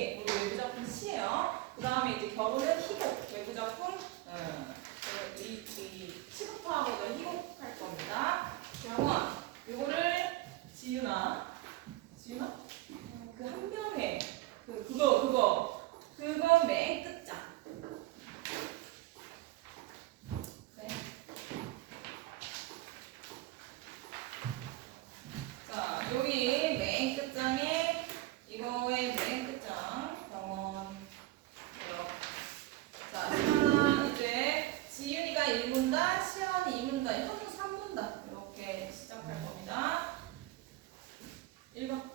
시계, 우리 외부 작품 시예요. 그 다음에 이제 결혼은 희곡, 외부 작품 이 시급화하고도 희곡 할 겁니다. 병원, 요거를 지윤아 그 한 병에 그거 맨 끝장. 네. 자, 여기 맨 끝장에 이거의 맨 끝장 병원. 자, 시간은 이제 지윤이가 1문단, 시연이 2문단, 현우 3문단 이렇게 시작할 겁니다. 1번.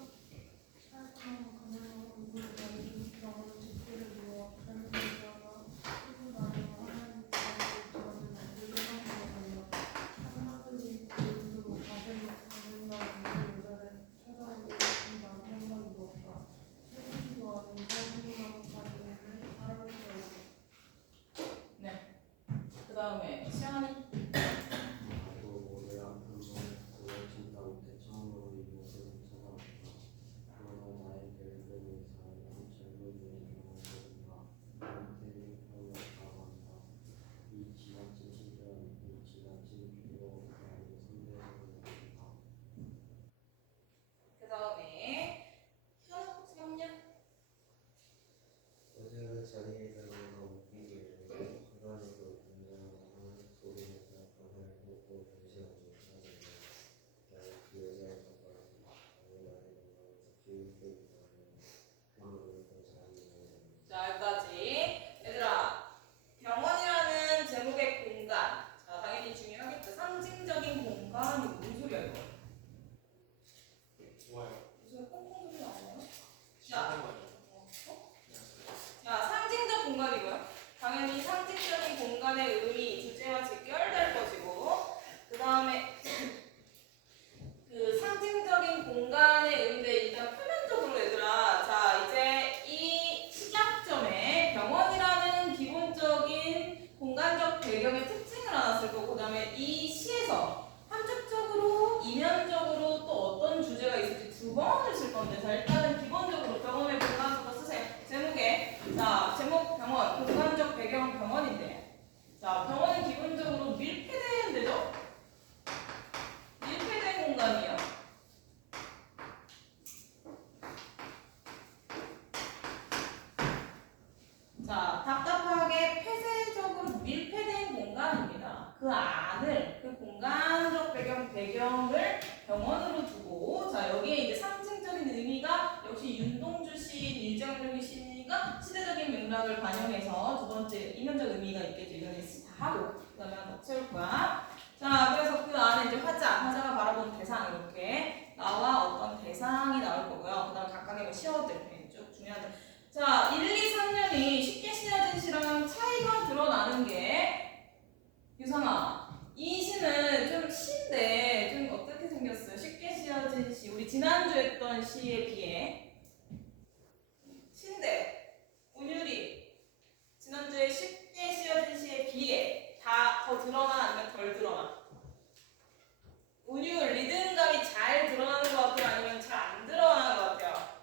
그 다음에 시연이. 그 다음에 현우 3년. 어제는 자리에 들어서 웃기게 불안해도 굉장한 소리에서 방을 보고 잠시만요 하는데 그 여자의 가방을 당연히 교육되기 때문에 그거를 더 잘하는 자, 여기까지. 얘들아, 병원이라는 제목의 공간. 자, 당연히 중요하겠죠. 상징적인 공간이 무슨 소리야 이거? 좋아요. 무슨 콩콩 소리 나나요? 자, 상징적 공간이고요. 당연히 상징적인 공간의 의미, 주제와 직결될 것이고, 그 다음에 그 상징적인 공간의 의미인데 일단 표면적으로 얘들아, 자 이제 이 시작점에 병원이라는 기본적인 공간적 배경의 특징을 하나 쓸 거고, 그 다음에 이 시에서 함축적으로, 이면적으로 또 어떤 주제가 있을지 두 번을 쓸 건데, 자 일단은 기본적으로 병원의 공간부터 쓰세요. 제목에, 자 제목 병원, 공간적 배경은 병원인데, 자 병원은 기본적으로 밀폐된 데죠? 밀폐된 공간이에요. 자, 답답하게 폐쇄적으로 밀폐된 공간입니다. 그 안을, 그 공간적 배경을 병원으로 두고, 자, 여기에 이제 상징적인 의미가 역시 윤동주 시인, 일정용기 시인이가 시대적인 맥락을 반영해서 두 번째 이면적 의미가 있겠죠. 이거는 다 하고, 그 다음에 하나 더 채울 거야. 자, 그래서 그 안에 이제 화자가 바라보는 대상, 이렇게 나와 어떤 대상이 나올 거고요. 그 다음에 각각의 뭐 시어들, 쭉 중요한데. 자, 1, 2, 3년이 쉽게 쓰여진 시랑 차이가 드러나는 게, 유성아, 이 시는 좀 시인데 좀 어떻게 생겼어요? 쉽게 쓰여진 시, 우리 지난주 했던 시에 비해 시인데, 운율이 지난주에 쉽게 쓰여진 시에 비해 다 더 드러나 아니면 덜 드러나? 운율, 리듬감이 잘 드러나는 것 같아요? 아니면 잘 안 드러나는 것 같아요?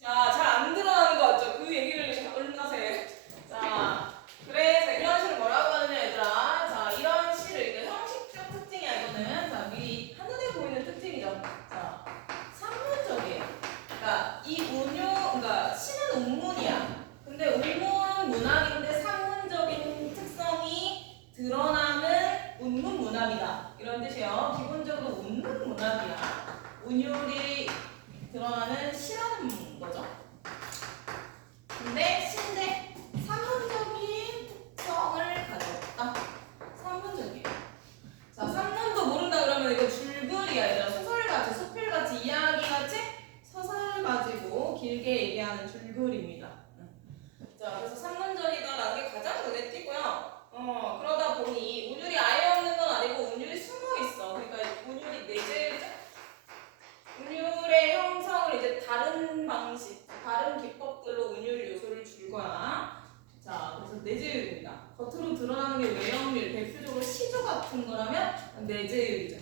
자, 잘 안 드러나는 것 같죠? 그 얘기를 얼른 하세요. 자, 그래서 이런 시를 뭐라고 하느냐, 얘들아. 자, 이런 시를, 이게 형식적 특징이야, 이거는. 자, 미리 한눈에 보이는 특징이죠. 자, 산문적이에요. 그러니까 이 그러니까 시는 운문이야. 근데 운문 문학인데 산문적인 특성이 드러나는 운문 문학이다. 이런 뜻이에요. 기본적으로 운문 문학이야. 운율이 드러나는 시라는 거죠. 근데 시인데 산문적인 특성을 가졌다. 산문적이에요. 자, 산문도 모른다 그러면 이거 줄글이야. 얘들아. 소설같이, 수필같이, 이야기같이 서사를 가지고 길게 얘기하는 줄글입니다. 자, 그래서 산문적이다라는 게 가장 눈에 띄고요. 그러다 보니 운율이 아예 없는 건 아니고 운율이 숨어 있어. 그러니까 운율이 내재죠. 운율의 형성을 이제 다른 방식, 다른 기법들로 운율 요소를 줄 거야. 자, 그래서 내재율입니다. 겉으로 드러나는 게 외형률, 대표적으로 시조 같은 거라면 내재율이죠.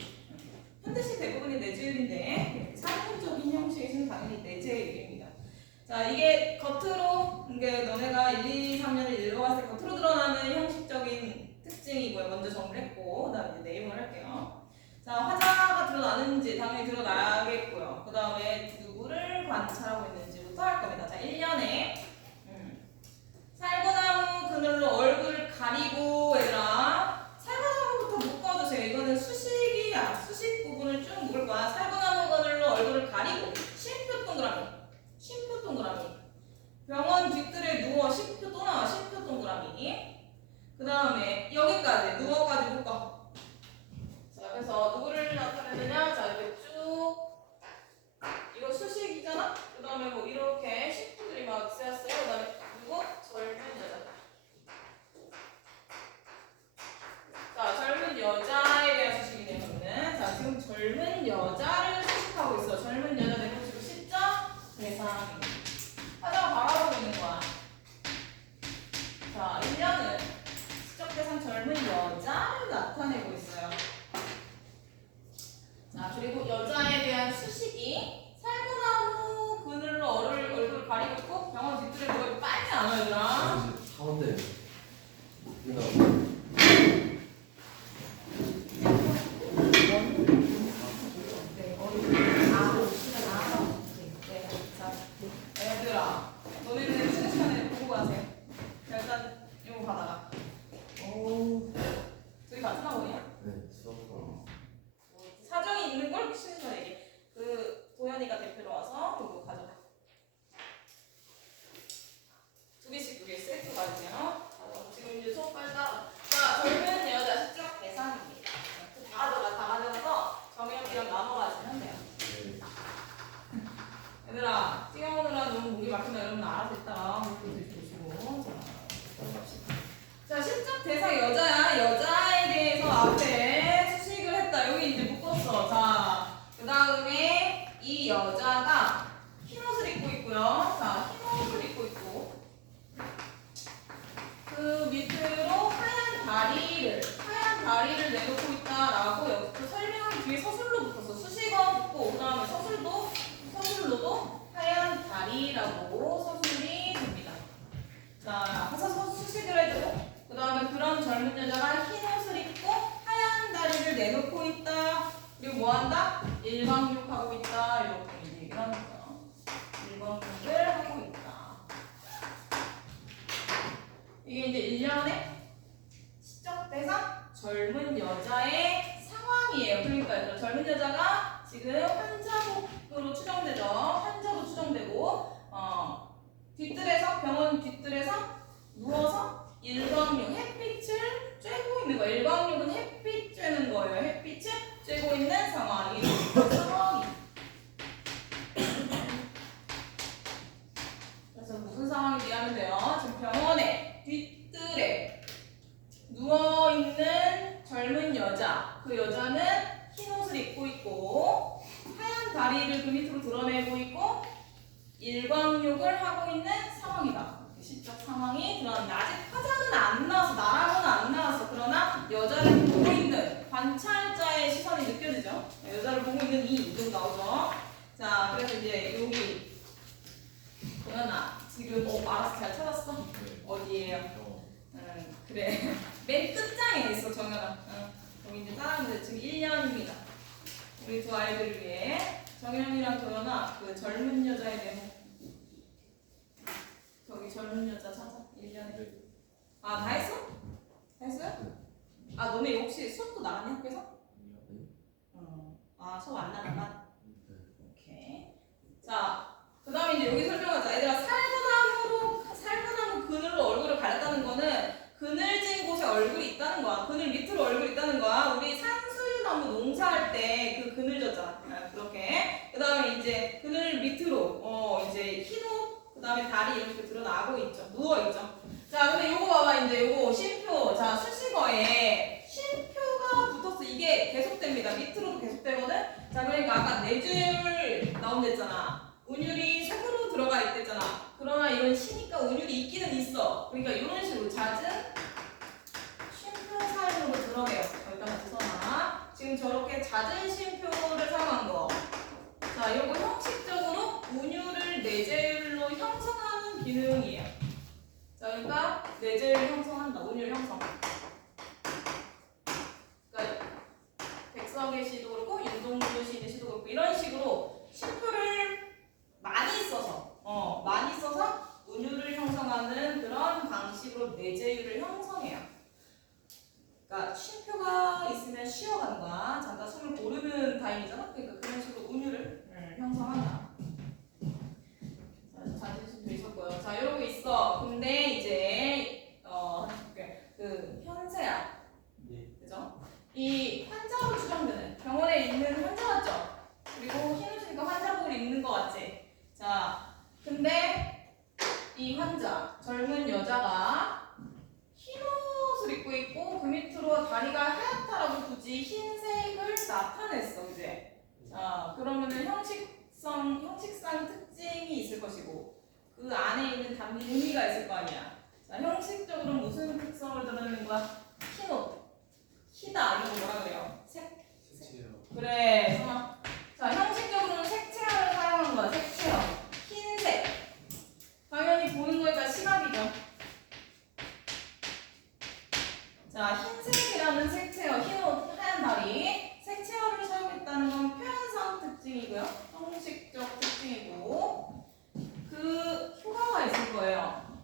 현대시 대부분이 내재율인데 산문적인 형식에서는 당연히 내재율입니다. 자, 자, 이게 겉으로, 이게 너네가 1, 2, 3년을 읽어봤을 때 겉으로 드러나는 형식적인 특징이고요. 먼저 정리를 했고, 그 다음에 이제 내용을 할게요. 자, 화자가 드러나는지 당연히 드러나겠고요. 그 다음에 누구를 관찰하고 있는지부터 할 겁니다. 자, 1년에 살구나무 그늘로 얼굴을 가리고, 얘들아 살구나무부터 묶어주세요. 이거는 수식이야. 수식 부분을 쭉 묶을 거야. 살구나무 그늘로 얼굴을 가리고 쉼표 동그라미, 쉼표 동그라미. 병원 뒤뜰에 누워 쉼표 또 나와. 쉼표 동그라미. 그 다음에 여기까지 누워까지 묶어. 자, 그래서 누구를 나타내느냐? 자, 이렇게 쭉. 이거 수식이잖아? 그 다음에 뭐 이렇게 쉼표들이 막 쓰였어요. 그 다음에 누구? 젊은 여자. 자, 젊은 여자에 대한 수식이네요. 그러면 자, 지금 젊은 여자를 수식하고 있어. 젊은 여자 내면 지금 시점 대상입니다. 화자가 바라보고 있는 거야. 자, 1년은 시적 대상 젊은 여자를 나타내고 있어요. 자, 그리고 여자에 대한 수식이 살구나무 그늘로 얼굴을 가리고 있고 병원 뒤뜰에 누워 있고 빨리 안 와요, 얘들아. 가운데 이거 얘들아, 너네는 쉬는 시간에 보고 가세요. 자, 일단 이거 받아라. 오, 저희 같은 학원이야? 네 수업과 사정이 있는 걸 쉬는 시간에 얘기해. 그 도현이가 대표로 와서 이거 가져가. 두 개씩 세트 가지고요. 지금 이제 수업 빨리 따라. 자, 젊은 여자 시적 대상입니다. 다 가져가서 정혁이랑 나눠 가지면 돼요. 얘들아, 시간 오느라 너무 목이 막힌다. 여러분 알아서 있다가 목도 드시고. 자, 시적 대상 여자야. 여자에 대해서 앞에 수식을 했다. 여기 이제 묶었어. 자, 그 다음에 이 여자가 흰 옷을 입고 있고요. 자, 흰 옷을 입고 있고 그 밑으로 하얀 다리를 내놓고 있다라고 여기서 설명이 뒤에 서술로 붙었어. 수식어 붙고 그 다음에 서술로도 하얀 다리라고 서술이 됩니다. 자, 가서 수식을 해주고 그 다음에 그런 젊은 여자가 흰 옷을 입고 하얀 다리를 내놓고 있다. 그리고 뭐 한다? 일광욕하고 있다. 이렇게 이제 얘기를 하는 거예요. 일광욕을 하고 있다. 이게 이제 1년의 시적 대상 젊은 여자의 상황이에요. 그러니까 젊은 여자가 지금 환자복으로 추정되죠. 환자로 추정되고 뒤뜰에서 병원 뒤뜰에서 누워서 일광욕 햇빛을 쬐고 있는 거예요. 일광욕은 햇빛 쬐는 거예요. 햇빛을 쬐고 있는 상황이 상황이. 그래서 무슨 상황인지 하는데요. 지금 병원에 뒤뜰에 누워 있는 젊은 여자. 그 여자는 흰 옷을 입고 있고 하얀 다리를 그 밑으로 드러내고 있고 일광욕을 하고 있는 상황이다. 시적 상황이 드러난다. 아직 화자는 안 나와서 나라고는 안 나왔어. 그러나 여자를 보고 있는 관찰자의 시선이 느껴지죠. 여자를 보고 있는 이 정도 나오죠. 자, 그래서 이제 여기 도현아 지금 알아서 잘 찾았어? 어디에요? 그래. 맨 끝장에 있어 정연아. 여기 이제 사람들 지금 1년입니다. 우리 두 아이들을 위해 정연이랑 도연아 그 젊은 여자에 대해 저기 젊은 여자 찾아 1년에. 아, 다 했어? 다 했어요? 아, 너네 혹시 수업도 나갔니 학교에서? 아, 수업 안 나가나? 오케이. 자, 그 다음에 이제 여기 설명하자. 얘들아, 살구나무 그늘로 얼굴을 가렸다는 거는 그늘진 곳에 얼굴이 있다는 거야. 그늘 밑으로 얼굴이 있다는 거야. 우리 산수유나무 농사할 때 그 그늘 졌잖아. 그렇게. 그 다음에 이제 그늘 밑으로 이제 흰옷, 그 다음에 다리 이렇게 드러나고 있죠. 누워있죠. 자, 근데 요거 봐봐. 이제 요거 쉼표. 자, 수식어에 쉼표가 붙었어. 이게 계속됩니다. 밑으로도 계속되거든. 자, 그러니까 아까 네 줄 나온댔잖아. 운율이 속으로 들어가 있댔잖아. 그러나 이건 시니까 운율이 있기는 있어. 그러니까 이런 식으로 잦은 쉼표 사용으로 들어가요. 일단 같이 써놔. 지금 저렇게 잦은 쉼표를 사용한 거. 자, 요거 형식적으로 운율을 네 줄로 기능이에요. 자, 그러니까 내재율 형성한다. 운율 형성. 그러니까 백석의 시도 그렇고 윤동주 시인의 시도 그렇고 이런 식으로 쉼표를 많이 써서 운율을 형성하는 그런 방식으로 내재율을 형성해요. 그러니까 쉼표가 있으면 쉬어가는 거야. 잠깐 숨을 고르는 타임이잖아. 그러니까 그런 식으로 운율을 형성한다. 자, 자진심도 있었고요. 자, 이러고 있어. 근데 이제 그 현세야. 그죠? 이 환자로 추정되는 병원에 있는 환자 같죠? 그리고 흰 옷이니까 환자복을 입는 거 같지? 자, 근데 이 환자, 젊은 여자가 흰 옷을 입고 있고 그 밑으로 다리가 하얗다라고 굳이 흰색을 나타냈어, 이제. 자, 그러면은 형식상 특징이 있을 것이고 그 안에 있는 담긴 의미가 있을 거 아니야. 자, 형식적으로 무슨 특성을 드러내는 거야? 흰 옷, 희다 이런 거 뭐라 그래요? 그래, 성아. 자, 형식적으로는 색채화를 사용한 거야. 색채화. 흰색. 당연히 보는 거니까 시각이죠. 자, 흰색이라는 색채화, 흰옷, 하얀 다리. 색채화를 사용했다는 건 표현상 특징이고요. 형식적 특징이고 그 효과가 있을 거예요.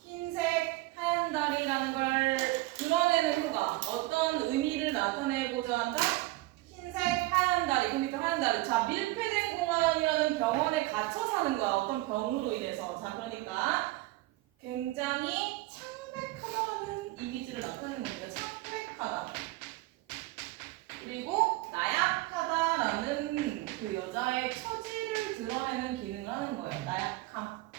흰색, 하얀 다리라는 걸 드러내는 효과. 어떤 의미를 나타내고자 한다? 흰색, 하얀 다리, 그 밑에 하얀 다리. 자, 밀폐된 공간이라는 병원에 갇혀 사는 거야. 어떤 병으로 인해서. 자, 그러니까 굉장히 창백하다는 이미지를 나타내는 겁니다. 창백하다. 그리고 나약하다라는 그 여자의 처지를 드러내는 기능을 하는 거예요. 나약함.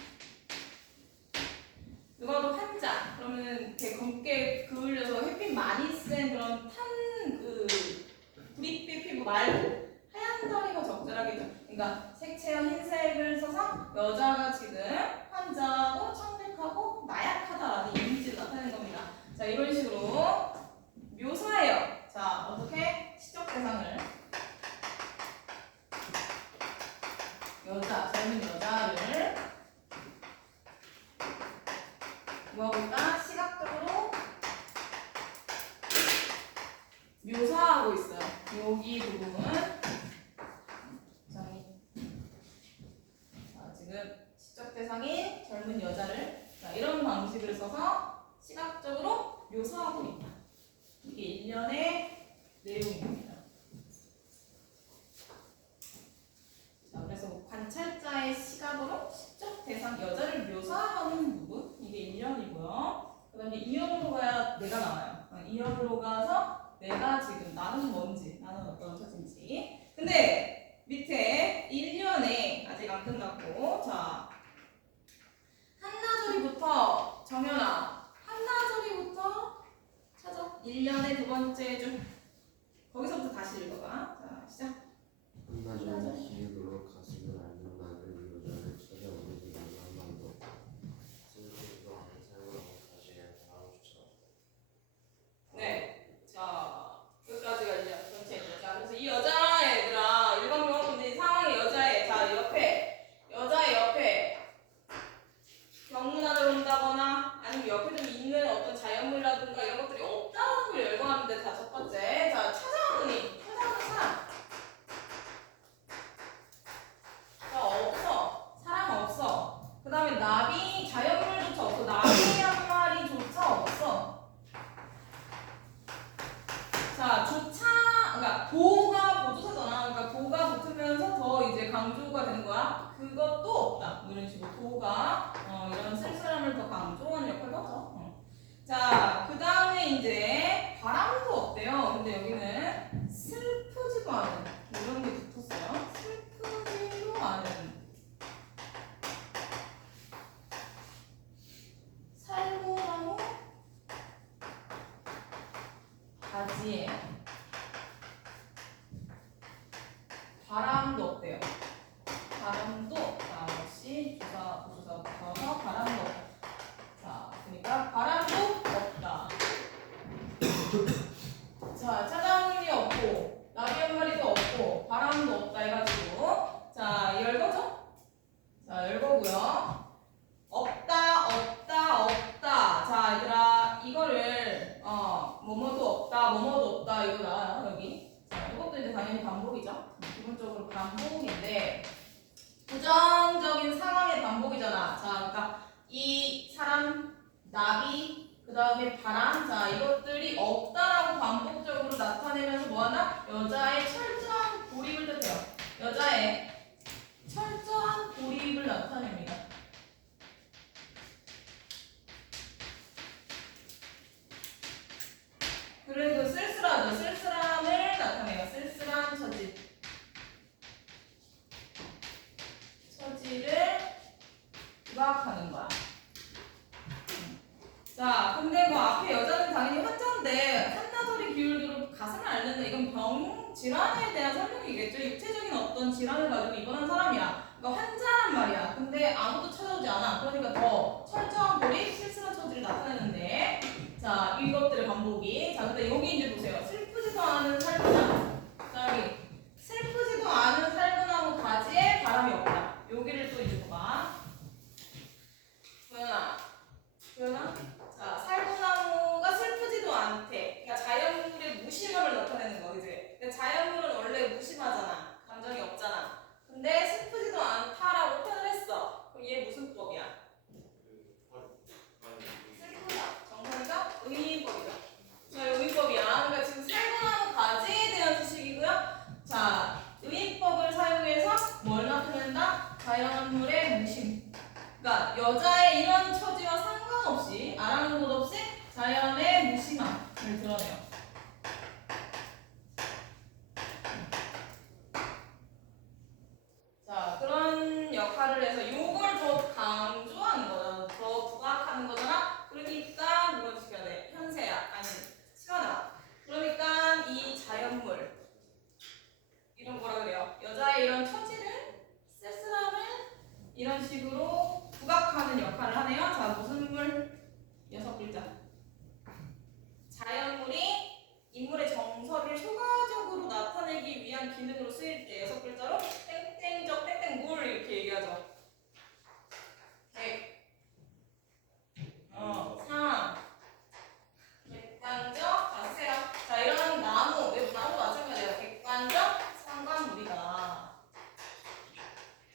누가 또 환자. 그러면 이렇게 검게 그을려서 햇빛 많이 센 그런 그 구릿빛 피부 말고 하얀 다리가 적절하겠죠. 그러니까 색채와 흰색을 써서 여자가 지금 환자고 창백하고 나약하다라는 이미지를 나타내는 겁니다. 자, 이런 식으로 묘사해요. 자, 어떻게 시적 대상을 젊은 여자를 뭐하고 있다? 시각적으로 묘사하고 있어요. 여기 부분은 자, 지금 시적 대상인 젊은 여자를 이런 방식을 써서 시각적으로 묘사하고 있다. 이게 일련의 내용입니다. 자, 그래서 관찰자의 시각으로 시적 대상 여자를 묘사하는 부분 이게 일련이고요. 그다음에 이연으로 가야 내가 나와요. 이연으로 가서 내가 지금 나는 뭔지, 나는 어떤 처지인지. 근데 밑에 1년에 아직 안 끝났고, 자, 한나절이부터 정연아, 한나절이부터 찾아. 1년의 두 번째 줄. 거기서부터 다시 읽어봐. 자, 시작. 한나절 기획으로 가슴을 앓는 나는 여자를 찾아오는 한 번도 슬픔도 안 사용하고 다시 다음주처럼. 네. 자, 여기까지가 이제 전체입니다. 자, 그래서 이 여자애들아, 일반적으로 근데 이 상황의 여자애, 자, 여자의 옆에 병문안을 온다거나 아니면 옆에 좀 있는 어떤 자연물이라든가 이런 것들이 없다는 걸 열거하는데 자, 첫 번째. 자, 찾아오는 사람. 자, 없어. 사람 없어. 그 다음에 나비, 자연물조차 없어. 나비 한 마리조차 없어. 자, 그러니까 도가 보조사잖아. 그러니까 도가 붙으면서 더 이제 강조가 되는 거야. 그것도 없다. 뭐 이런 식으로 도가 이런 쓸쓸함을 더 강조하는 역할을 하죠. 자, 그 다음에 이제 바람도 없대요. 근데 여기는 슬프지도 않은 이런 게 붙었어요. 슬프지도 않은 살구나무 가지에 바람도 없대요. 바람도 없다. 역시 부사 붙어서 바람도 없다. 자, 그러니까 바람도 없다. 자, 찾아오는 게 없고 나비 한 마리도 없고 바람도 없다 해가지고 자, 열거죠? 자, 열거고요. 반복인데 부정적인 상황의 반복이잖아. 자, 그러니까 이 사람, 나비, 그 다음에 바람, 자 이것들이 없다라고 반복적으로 나타내면서 뭐하나? 여자의 철저한 고립을 뜻해요. 여자의 철저한 고립을 나타냅니다. 그리고 쓸쓸하죠. 쓸쓸함을 나타내요. 쓸쓸한 처지를 부각하는 거야. 자, 근데 뭐 앞에 여자는 당연히 환자인데 한나절이 기울도록 가슴을 앓는다. 이건 병 질환에 대한 설명이겠죠. 육체적인 어떤 질환을 가지고 입원한 사람이야. 그러니까 환자란 말이야. 근데 아무도 찾아오지 않아. 그러니까 더 철저한 고립, 쓸쓸한 처지를 나타내는데, 자 이것들의 반복이. 자, 근데 여기 이제 보세요. 슬프지도 않은 살구나무. 자 여기 슬프지도 않은 살구나무 가지에 바람이 없다. 여기를 또 이제 봐봐. 보연아. 자, 살구나무가 슬프지도 않대. 그러니까 자연물의 무심함을 나타내는 거, 그지? 그러니까 자연물은 원래 무심하잖아. 감정이 없잖아. 근데 슬프지도 않다라고 표현을 했어. 그럼 얘 무슨 법이야? 슬프다. 정선이가 의인법이죠. 자, 의인법이야. 그러니까 지금 살구나무 가지에 대한 지식이고요. 자, 의인법을 사용해서 뭘 나타낸다? 자연물의 무심. 그러니까 여자의 이런 처지와 상관없이 아랑곳 없이 자연의 무심함을 드러내요. 자, 그런 역할을 해서 요걸 더 강조하는 거잖아. 더 부각하는 거잖아. 그러니까 누가 지켜야 돼? 현세야. 아니, 시원아. 그러니까 이 자연물 이런 뭐라 그래요? 여자의 이런 처지를, 쓸쓸함을 이런 식으로 부각하는 역할을 하네요. 자, 무슨 물? 6글자. 자연물이 인물의 정서를 효과적으로 나타내기 위한 기능으로 쓰일 때 6글자로 땡땡적 땡땡물 이렇게 얘기하죠. 백, 상, 객관적, 자, 쓰세요. 자, 이런 나무, 나무 마찬가지예요. 객관적 상관물이다.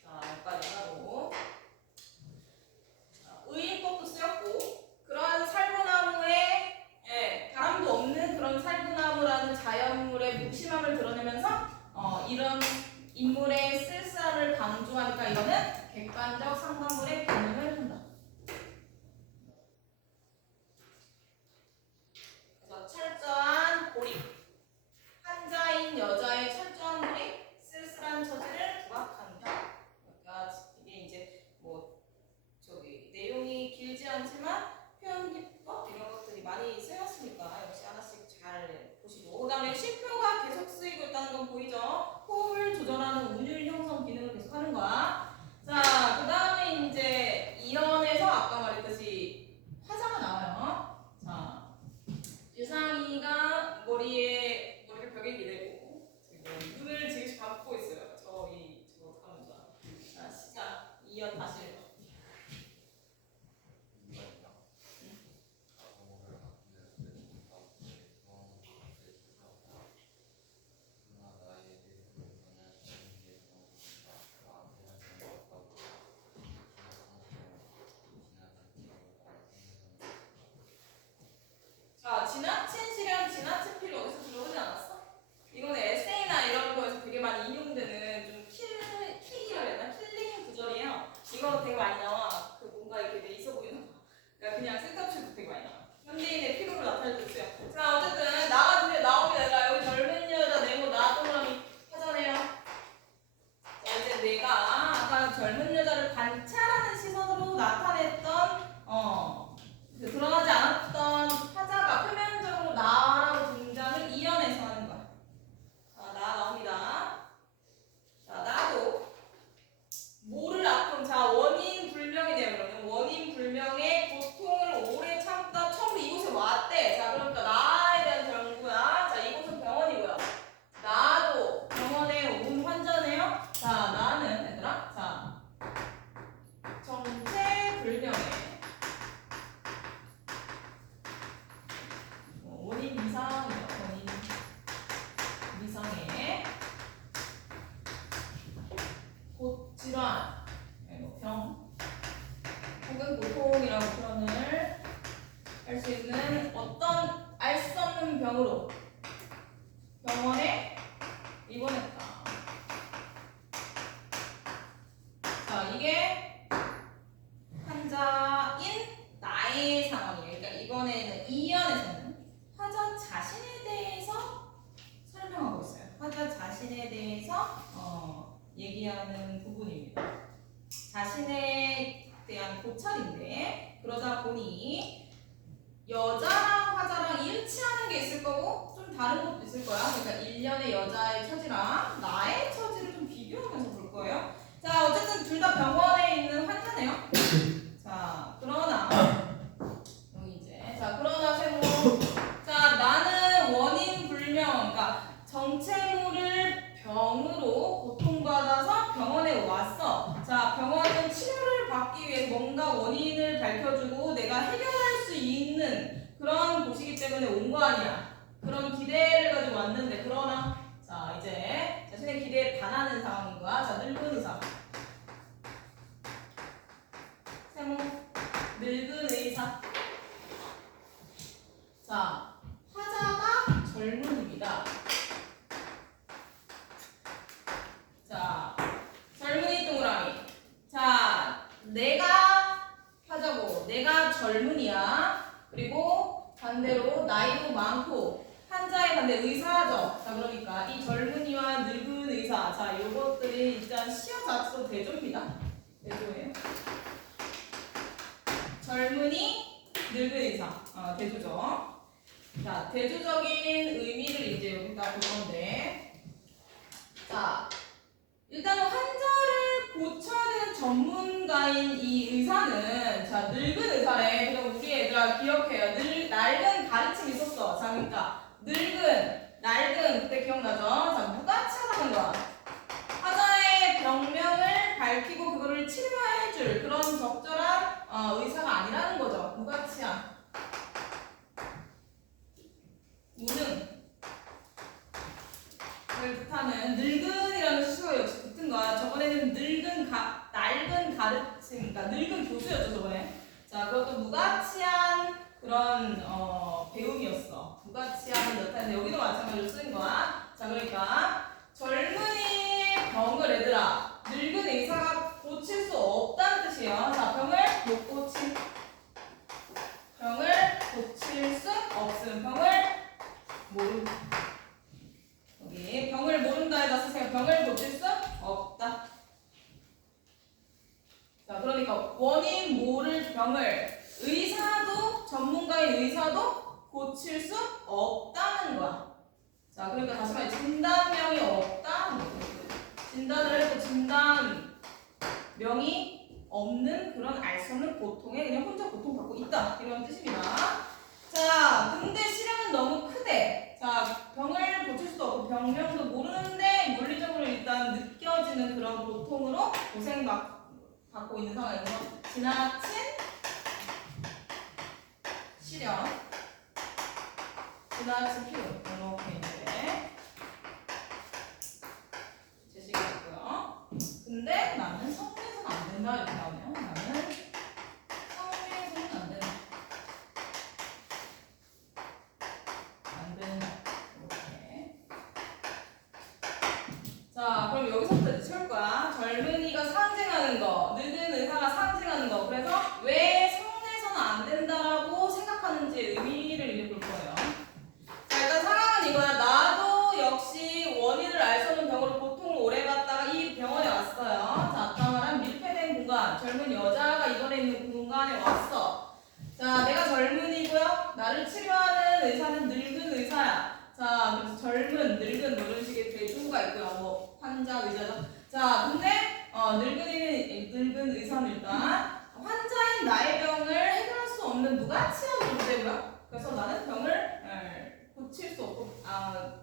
자, 여기까지 하고. 의인법도 쓰였고, 그러한 살구나무에 바람도 없는 그런 살구나무라는 자연물의 무심함을 드러내면서 이런 인물의 쓸쓸함을 강조하니까 이거는 객관적 상관물의 기능을 한다. 그래서 철저한 고립, 환자인 여자의 철저한 고립, 쓸쓸한 처지를 부각한다. 그러니까 이게 이제 뭐 저기 내용이 길지 않지만 표현 기법 이런 것들이 많이 쓰였으니까 역시 하나씩 잘 보시고, 그 다음에 쉼표가 계속 쓰이고 있다는 건 보이죠? 호흡을 조절하는 운율 형성 기능을 계속 하는 거야. 자, 그 다음에 이제 이론에서 아까 말했듯이 화자가 나와요. 자, 유상이가 머리를 벽에 기대고 지금 눈을 지금 감고 있어요. 저거 하면서. 자, 시작. 이어 다시 읽어. 자, 지나친 시련, 지나친 필요 어디서 들어오지 않았어? 이거는 에세이나 이런 거에서 되게 많이 인용되는 좀 킬이라 해야 되나? 킬링 구절이에요. 이거 되게 많이 나와. 그 뭔가 이렇게 돼 있어 보이는 거. 그러니까 그냥 쓸데없이도 되게 많이 나와. 현대인의 필요를 나타낼 수 있어요. 자, 어쨌든 나옵니다. 여기 젊은 여자 네모 나 동그라미 하잖아요. 자, 이제 내가 아까 젊은 여자를 관찰하는 시선으로 나타냈던 드러나지 않았던 화자가 표면적으로 나라고 등장을 이연해서 하는 거야. 자, 나 나옵니다. 자, 나도 뭐를 아픔. 자, 원인 불명이네요. 그러면 원인 불명의 고통을 오래 참다 처음으로 이곳에 왔대. 자, 그러니까 나에 대한 그 고통이라고 표현을 할 수 있는 어떤 알 수 없는 병으로 병원에 입원했다. 자, 이게 환자인 나의 상황이에요. 그러니까 이번에는 2연에서는 환자 자신에 대해서 설명하고 있어요. 환자 자신에 대해서 얘기하는 부분입니다. 자신에 대한 고찰인데 그러다 보니 여자랑 화자랑 일치하는 게 있을 거고 좀 다른 것도 있을 거야. 그러니까 일련의 여자의 처지랑 나의 처지를 좀 비교하면서 볼 거예요. 자, 어쨌든 둘 다 병원에 있는 환자네요. 자, 그러나 여기 이제 그러나 세모. 자, 나는 원인 불명, 그러니까 정체모를 병으로 고통받아서 병원에 왔어. 자, 병원은 치료를 받기 위해 뭔가 원인을 밝혀주고 내가 해결할 수 있는 그런 곳이기 때문에 온 거 아니야. 그런 기대를 가지고 왔는데 그러나 자, 이제 자신의 기대에 반하는 상황인 거야. 자, 늙은 의사. 세모. 늙은 의사. 자, 화자가 젊은입니다. 자, 젊은이 동그라미. 자, 내가 화자고 내가 젊은이야. 그리고 반대로 나이도 많고 환자의 반대 의사죠. 자, 그러니까 이 젊은이와 늙은 의사. 자, 요것들이 일단 시어 자체도 대조입니다. 대조예요. 젊은이, 늙은 의사. 대조죠. 자, 대조적인 의미를 이제 여기다 볼 건데. 자, 일단은 환자를 고쳐야 되는 전문가인 이 의사는 자, 늙은 의사래. 그럼 우리 얘들아 기억해요. 낡은 가르침이 있었어. 자, 그러니까 낡은 그때 기억나죠? 자, 무가치하다는 거야. 환자의 병명을 밝히고 그거를 치료해줄 그런 적절한 의사가 아니라는 거죠. 무가치한. 무능. 을 뜻하는 늙은이라는 수가 역시 붙은 거야. 저번에는 낡은 가르침, 그러니까 늙은 교수였죠 저번에. 자, 그것도 무가치한 그런 배움이었어. 무가치한을 나타내는데 여기도 마찬가지로 쓰는 거야. 자, 그러니까 젊은이의 병을 얘들아 늙은 의사가 고칠 수 없다는 뜻이에요. 자, 병을 고칠 수 없음. 병을 모름. 여기 병을 모른다에다 쓰세요. 병을 고칠 수 없다. 자, 그러니까 원인 모를 병을 의사도 전문가인 의사도 고칠 수 없다는 거야. 자, 그러니까 다시 말해 진단명이 없다는 거죠. 진단을 해도 진단명이 없는 그런 알 수 없는 고통에 그냥 혼자 고통받고 있다 이런 뜻입니다. 자, 근데 시련은 너무 크대. 자, 병을 고칠 수도 없고 병명도 모르는데 물리적으로 일단 느껴지는 그런 고통으로 고생받고 있는 상황이고 지나친 시련, 지나친 피로 이렇게 이제 제시했고요. 근데 나는 성내에서는 안 된다 이렇게 나오네요. 나는 성내에서는 안 된다. 안 된다. 이렇게. 자, 그럼 여기서부터 이제 채울 거야. 젊은이가 상징하는 거, 늙은 의사가 상징하는 거. 그래서 왜 성내에서는 안 된다라고 생각하는지 의미를 이제 볼 거예요. 자, 일단 상황은 이거야. 나도 역시 원인을 알 수 없는 병으로 고통을 오래 받다가 이 병원에 왔어요. 자, 아까 말한 밀폐된 공간, 젊은 여자가 입원해 있는 공간에 왔어. 자, 내가 젊은이고요. 나를 치료하는 의사는 늙은 의사야. 자, 그래서 젊은, 늙은 뭐 이런 식의 대조가 있고요. 뭐 환자, 의자죠. 자, 근데 늙은 의사는 일단 환자인 나의 병을 해결할 수 없는 무가치한 존재고요. 그래서 나는 병을 고칠 수 없고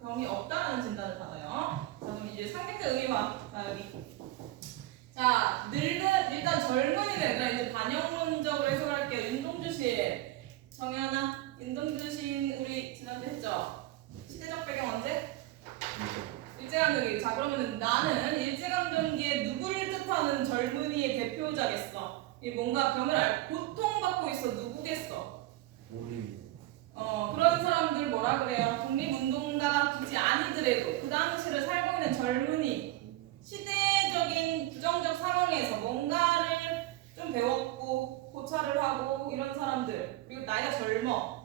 병이 없다라는 진단을 받아요. 자, 그럼 이제 상징적 의미와 자, 여기 자, 일단 젊은이는 그럼 이제 반영론적으로 해석을 할게요. 윤동주 씨, 정연아, 윤동주 씨 우리 지난주에 했죠? 시대적 배경 언제? 일제강점기. 자, 그러면은 나는 일제강점기에 누구를 뜻하는 젊은이의 대표자겠어? 이 뭔가 고통받고 있어. 누구겠어? 우리 그런 사람들 뭐라 그래요? 독립운동가가 굳이 아니더라도 그 당시를 살고 있는 젊은이, 시대적인 부정적 상황에서 뭔가를 좀 배웠고 고찰을 하고 이런 사람들, 그리고 나이가 젊어,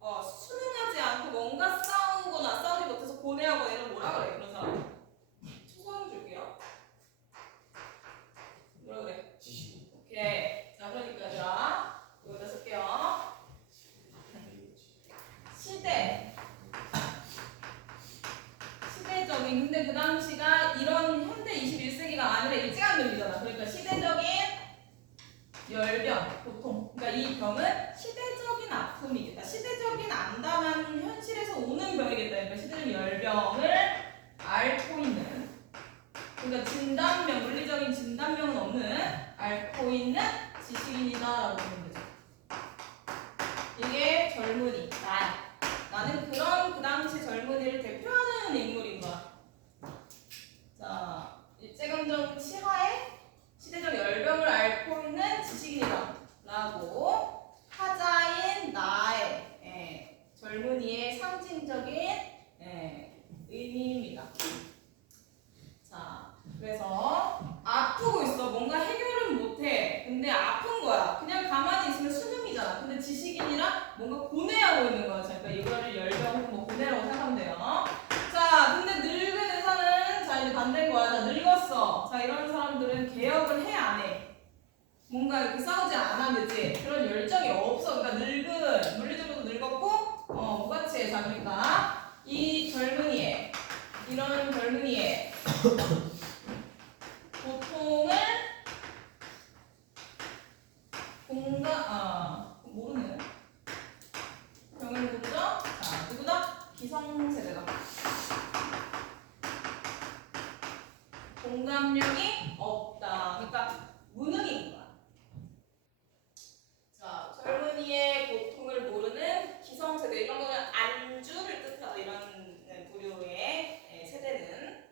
순응하지 않고 뭔가 싸우거나 싸우지 못해서 고뇌하거나 이런 뭐라 그래? 그런 사람 초성 줄게요. 뭐라 그래? 지식. 오케이. 자, 그러니까 자 여기다 쓸게요. 시대적인, 근데 그 당시가 이런 현대 21세기가 아니라 일제강점기잖아. 그러니까 시대적인 열병, 고통. 그러니까 이 병은 시대적인 아픔이겠다. 시대적인 암담한 현실에서 오는 병이겠다. 그러니까 시대적인 열병을 앓고 있는. 그러니까 진단명, 물리적인 진단명은 없는 앓고 있는 지식인이다라고 보는 거죠. 이게 젊은이, 나야. 나는 그런 그 당시 젊은이를 대표하는 인물인 거야. 자, 일제강점 치하에 시대적 열병을 앓고 있는 지식인이다 라고 하자인 나의 젊은이의 상징적인 의미입니다. 자, 그래서 아프고 있어. 뭔가 해결은 못해. 근데 아픈 거야. 그냥 가만히 있으면 수능이잖아. 근데 지식인이라 뭔가 고뇌하고 있는 거야. 그러니까 이거를 열병 혹은 뭐 고뇌라고 생각하면 돼요. 자, 근데 늙은 의사는 자 이제 반대인 거야. 자, 늙었어. 자, 이런 사람들은 개혁을 해 안 해? 뭔가 이렇게 싸우지 않아, 그치? 그런 열정이 없어. 그러니까 늙은, 물리적으로도 늙었고, 무가치해. 자, 그러니까 이 젊은이의, 이런 젊은이의 고통을 모르네. 병을 모르죠? 자, 누구다? 기성세대다. 공감력이 없다. 그러니까 무능인 거야. 자, 젊은이의 고통을 모르는 기성세대. 이런 거는 안주를 뜻하다. 이런 부류의 세대는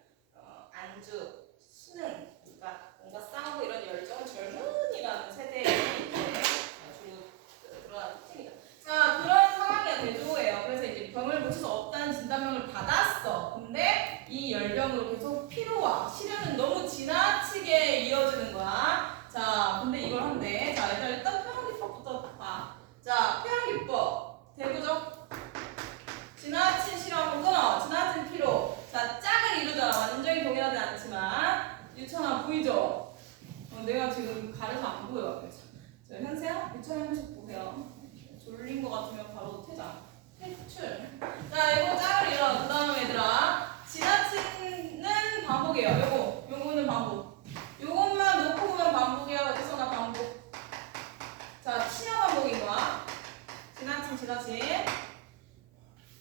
안주, 수능. 그러니까 뭔가 싸우고 이런 열정은 젊은이라는 세대에 주로 드러나는 특징이다. 자, 그런 상황이야. 대조예요. 그래서 이제 병을 고칠 수 없다는 진단명을 받았어. 근데 이 열병으로 계속 피로와 시련은 너무 지나치게 이어지는 거야. 자, 근데 이걸 한대. 자, 일단 표현기법부터 봐. 자, 표현기법. 대구죠? 지나친 시련 혹은 지나친 피로. 자, 짝을 이루잖아. 완전히 동일하지 않지만. 유천아, 보이죠? 내가 지금 가려서 안 보여. 자, 현세야, 유천이 한 번씩 보세요. 졸린 것 같으면 바로 퇴장. 퇴출. 자, 이거 짝을 이뤄. 그 다음에 얘들아, 지나치는 반복이에요. 요거는 반복. 요것만 놓고 보면 반복이야. 그래서 나 반복. 자, 치아 반복인 거야. 지나친.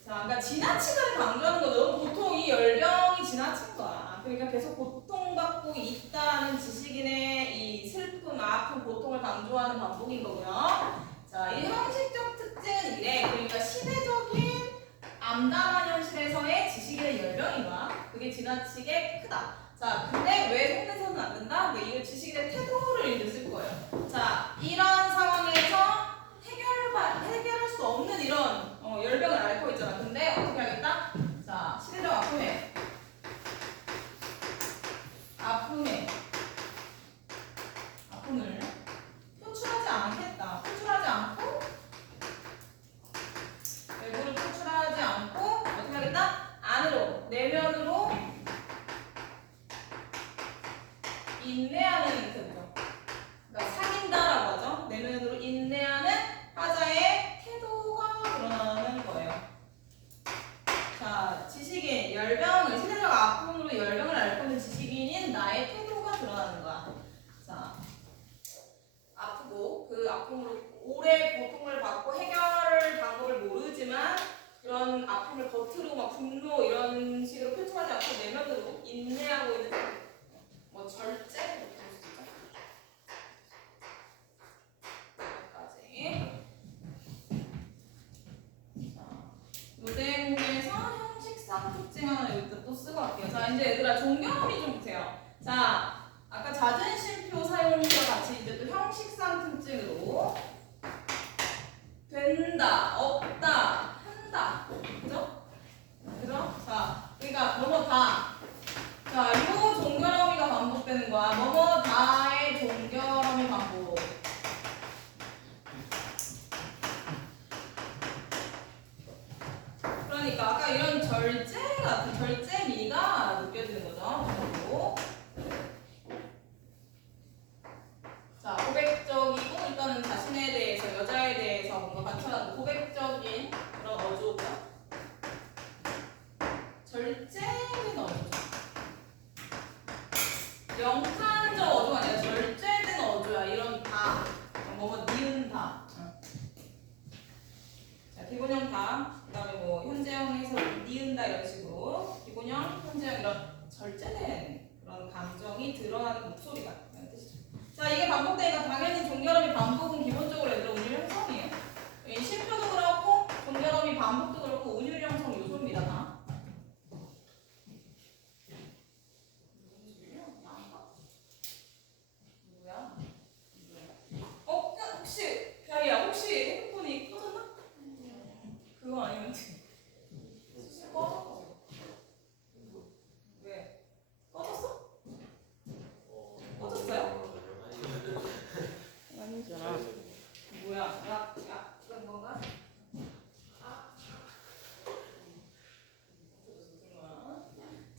자, 그러니까 지나치다를 강조하는 거죠. 보통 이 열병이 지나친 거야. 그러니까 계속 고통받고 있다는 지식인의 이 슬픔, 아픔, 고통을 강조하는 반복인 거고요. 자, 이 형식적 특징은 이래. 그러니까 시대적인 암담한 현실에서의 지식인의 열병인 거야. 그게 지나치게 크다. 자, 근데 왜 속내서는 안 된다? 이거 지식인의 태도를 이제 쓸 거예요. 자, 이런 상황에서 해결할 수 없는 이런 열병을 앓고 있잖아. 근데 어떻게 하겠다? 자, 시대적 아픔을 표출하지 않겠다. 표출하지 않고 외부를 표출하지 않고 어떻게 하겠다? 안으로, 내면으로 인내하는 태도죠. 그러니까 사귄다라고 하죠. 내면으로 인내하는 하자의 태도가 드러나는 거예요. 자, 지식인, 열병을, 시대적 아픔으로 열병을 앓고 있는 지식인인 나의 태도가 드러나는 거야. 자, 아프고 그 아픔으로 오래 고통을 받고 해결 방법을 모르지만 그런 아픔을 겉으로 막 분노 이런 식으로 표출하지 않고 내면으로 인내하고 있는 뭐 절제 이렇게 볼 수 있죠. 여기까지. 노대국에서 형식상 특징 하나 여기다 또 쓰고 갈게요. 자, 이제 얘들아 종경함이 좀 보세요. 자, 아까 자존심표 사용표와 같이 이제 또 상징으로 된다, 없다, 한다. 그죠? 그죠? 자, 그러니까 뭐뭐 다. 자, 요 종결어미가 반복되는 거야. 뭐뭐 다의 종결어미 반복. 그러니까 아까 이런 절제 같은 절제미가 느껴지는 거죠. 그리고 자, 고백적이고 일단은 자신에 대해서 여자에 대해서 뭔가 관찰하는 고백적인 그런 어조고요. 절제된 어조. 명탄적 어조가 아니라 절제된 어조야. 이런 다. 뭐뭐 니은 다. 자, 기본형 다. 그다음에 뭐 현재형에서 니은다 이런 식으로 기본형, 현재형 이런 절제된 그런 감정이 드러나는 목소리가 라는 뜻이죠. 자, 이게 반복되니까 당연히 종결음이 반복은 기본적으로 얘들아 운율 형성이에요. 이 실표도 그렇고 종결음이 반복도 그렇고 운율 형성 요소입니다. 다. 누구야? 혹시 다이야 혹시 핸드폰이 꺼졌나? 그거 아니면 꺼졌어. 왜? 꺼졌어? 꺼졌어요? 아니잖아. 뭐야? 야, 그건 뭔가?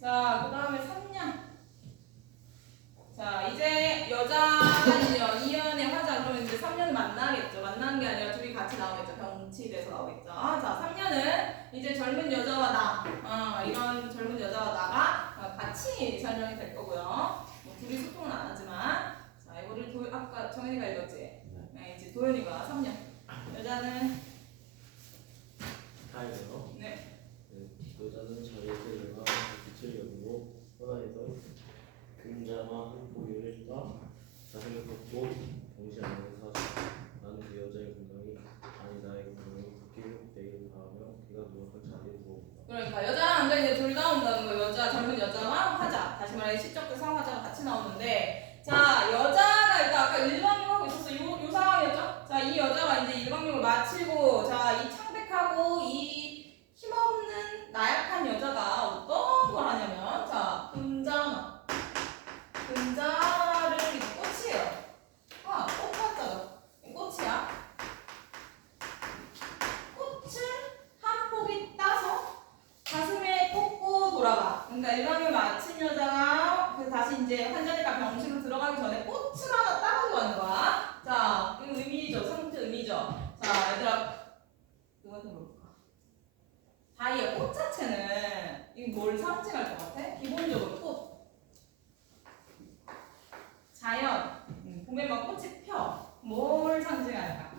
자, 그 다음에 3년. 자, 이제 여자가 이연의 화자 그러면 이제 3년은 만나겠죠. 만나는 게 아니라 둘이 같이 나오겠죠. 병치돼서 나오겠죠. 자, 3년은 이제 젊은 여자와 나, 이런 젊은 여자와 나가 같이 설명이 될 거고요. 뭐 둘이 소통은 안 하지만, 자, 이거를 아까 정현이가 읽었지. 네, 이제 도현이가 3년. 여자는 타이레요. 네. 여자는 자리에서 일어나 빛을 여기고 현안에서 금자와 한 포기를 했다. 자신을 걷고 동시에 안에서 나는 그 여자의 건강이 아니 나의 건강이 극히 되기를 바라며 그가 노력한 자리에 누워본다. 그러니까 여자랑 남자 이제 둘 다 온다는 거예요. 여자 젊은 여자와 화자, 다시 말해 시적 대상 화자가 같이 나오는데, 자, 여자가 일단 아까 일방용 하고 있었어. 요 상황이었죠. 자, 이 여자가 이제 일방용을 마치고, 자, 이 창백하고 이 힘없는 나약한 여자가 어떤 걸 하냐면, 자, 금자나, 금자를 이렇게 꽃이에요. 꽃 같잖아. 꽃이야. 꽃을 한 포기 따서 가슴에 꽂고 돌아가. 그러니까 일방을 마친 여자가 다시 이제 환자니까 병실로 들어가기 전에 꽃을 하나 따가지고 가는 거야. 자, 이거 의미죠. 상징 의미죠. 자, 얘들아, 누구한테 물어볼까? 다이아 꽃 자체는 이게 뭘 상징할 것 같아? 기본적으로 꽃. 자연. 봄에 막 꽃이 펴. 뭘 상징할까?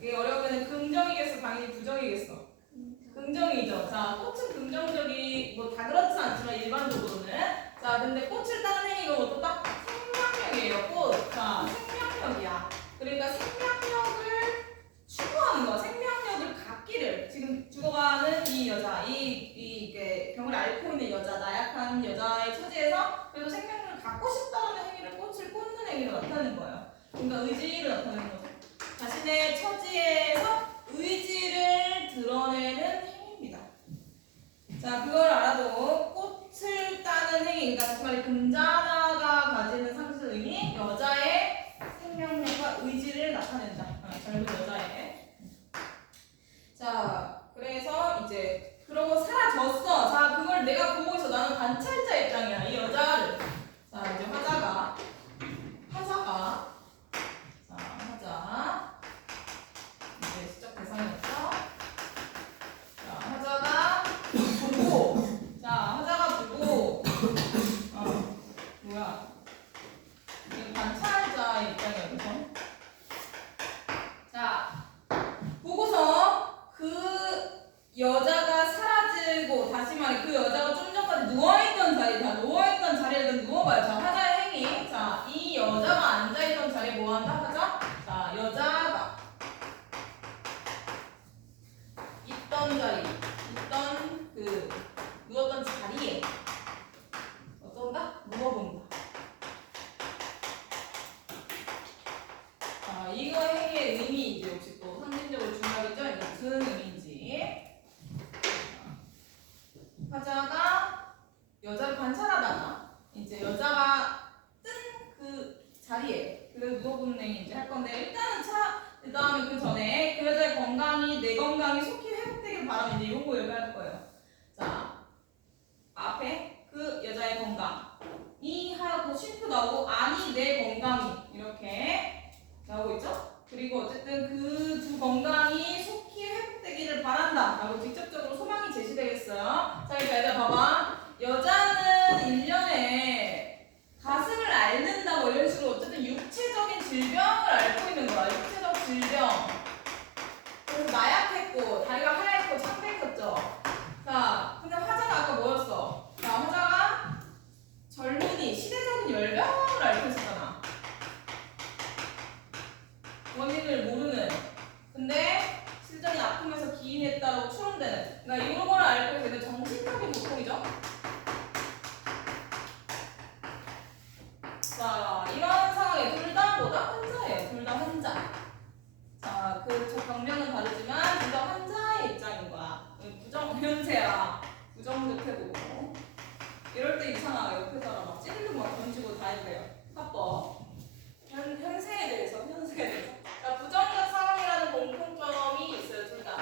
이게 어려우면 긍정이겠어? 당연히 부정이겠어? 긍정이죠. 자, 꽃은 긍정적이 뭐 다 그렇진 않지만 일반적으로는. 자, 근데 꽃을 따는 행위가 어떻다? 생명력이에요. 꽃. 자, 생명력이야. 그러니까 생명력을 추구하는 거야. 생명력을 갖기를 지금 죽어가는 이 여자, 이게 병을 앓고 있는 여자, 나약한 여자의 처지에서 그래도 생명력을 갖고 싶다는 행위를 꽃을 꽂는 행위로 나타내는 거예요. 그러니까 의지를 나타내는 거죠. 자신의 처지에서 의지를 드러내는 행위입니다. 자, 그걸 알아도 꽃을 따는 행위, 그러니까 다시 말해 금자나가 가지는 상징 의미, 여자의 생명력과 의지를 나타낸다. 젊은 여자의. 자, 그래서 이제 그러고 사라졌어. 자, 그걸 내가 보고 있어. 나는 관찰자 입장이야. 이 여자를. 자, 이제 화자가. 이제 시적 대상이었죠. 자, 화자가 보고, 뭐야? 나중에 이제 할 건데 일단은 그다음에 그 전에 그 여자의 건강이 내 건강이 속히 회복되길 바라면 이제 요거 얘기할 거예요. 자 앞에 그 여자의 건강이 하고 쉼표 나오고 아니 내 건강이 이렇게 나오고 있죠. 그리고 어쨌든 그 두 건강이 속히 회복되기를 바란다 라고 직접적으로 소망이 제시되겠어요. 자 그러니까 얘들아 봐봐. 여자는 1년에 가슴을 앓는다고 이런 식으로 어쨌든 육체적인 질병을 앓고 있는 거야. 육체적 질병. 그래서 나약했고 다리가 하얗고 창백했죠. 자 근데 화자가 아까 뭐였어? 자 화자가 젊은이 시대적인 열병을 앓고 있었잖아. 원인을 모르는. 근데 실전이 아프면서 기인했다라고 추론되는. 그러니까 이런 거를 앓고 있는 정신적인 고통이죠. 자 이런 상황에 둘 다 뭐다? 환자예요. 둘 다 환자. 자 그 병명은 다르지만 둘 다 환자의 입장인 거야. 부정현세야. 부정조태고. 이럴 때 이상하게 옆에 사람 막 찔르고 막 던지고 다 해도 돼요. 합법. 현세에 대해서. 그러니까 부정적 상황이라는 공통점이 있어요. 둘 다.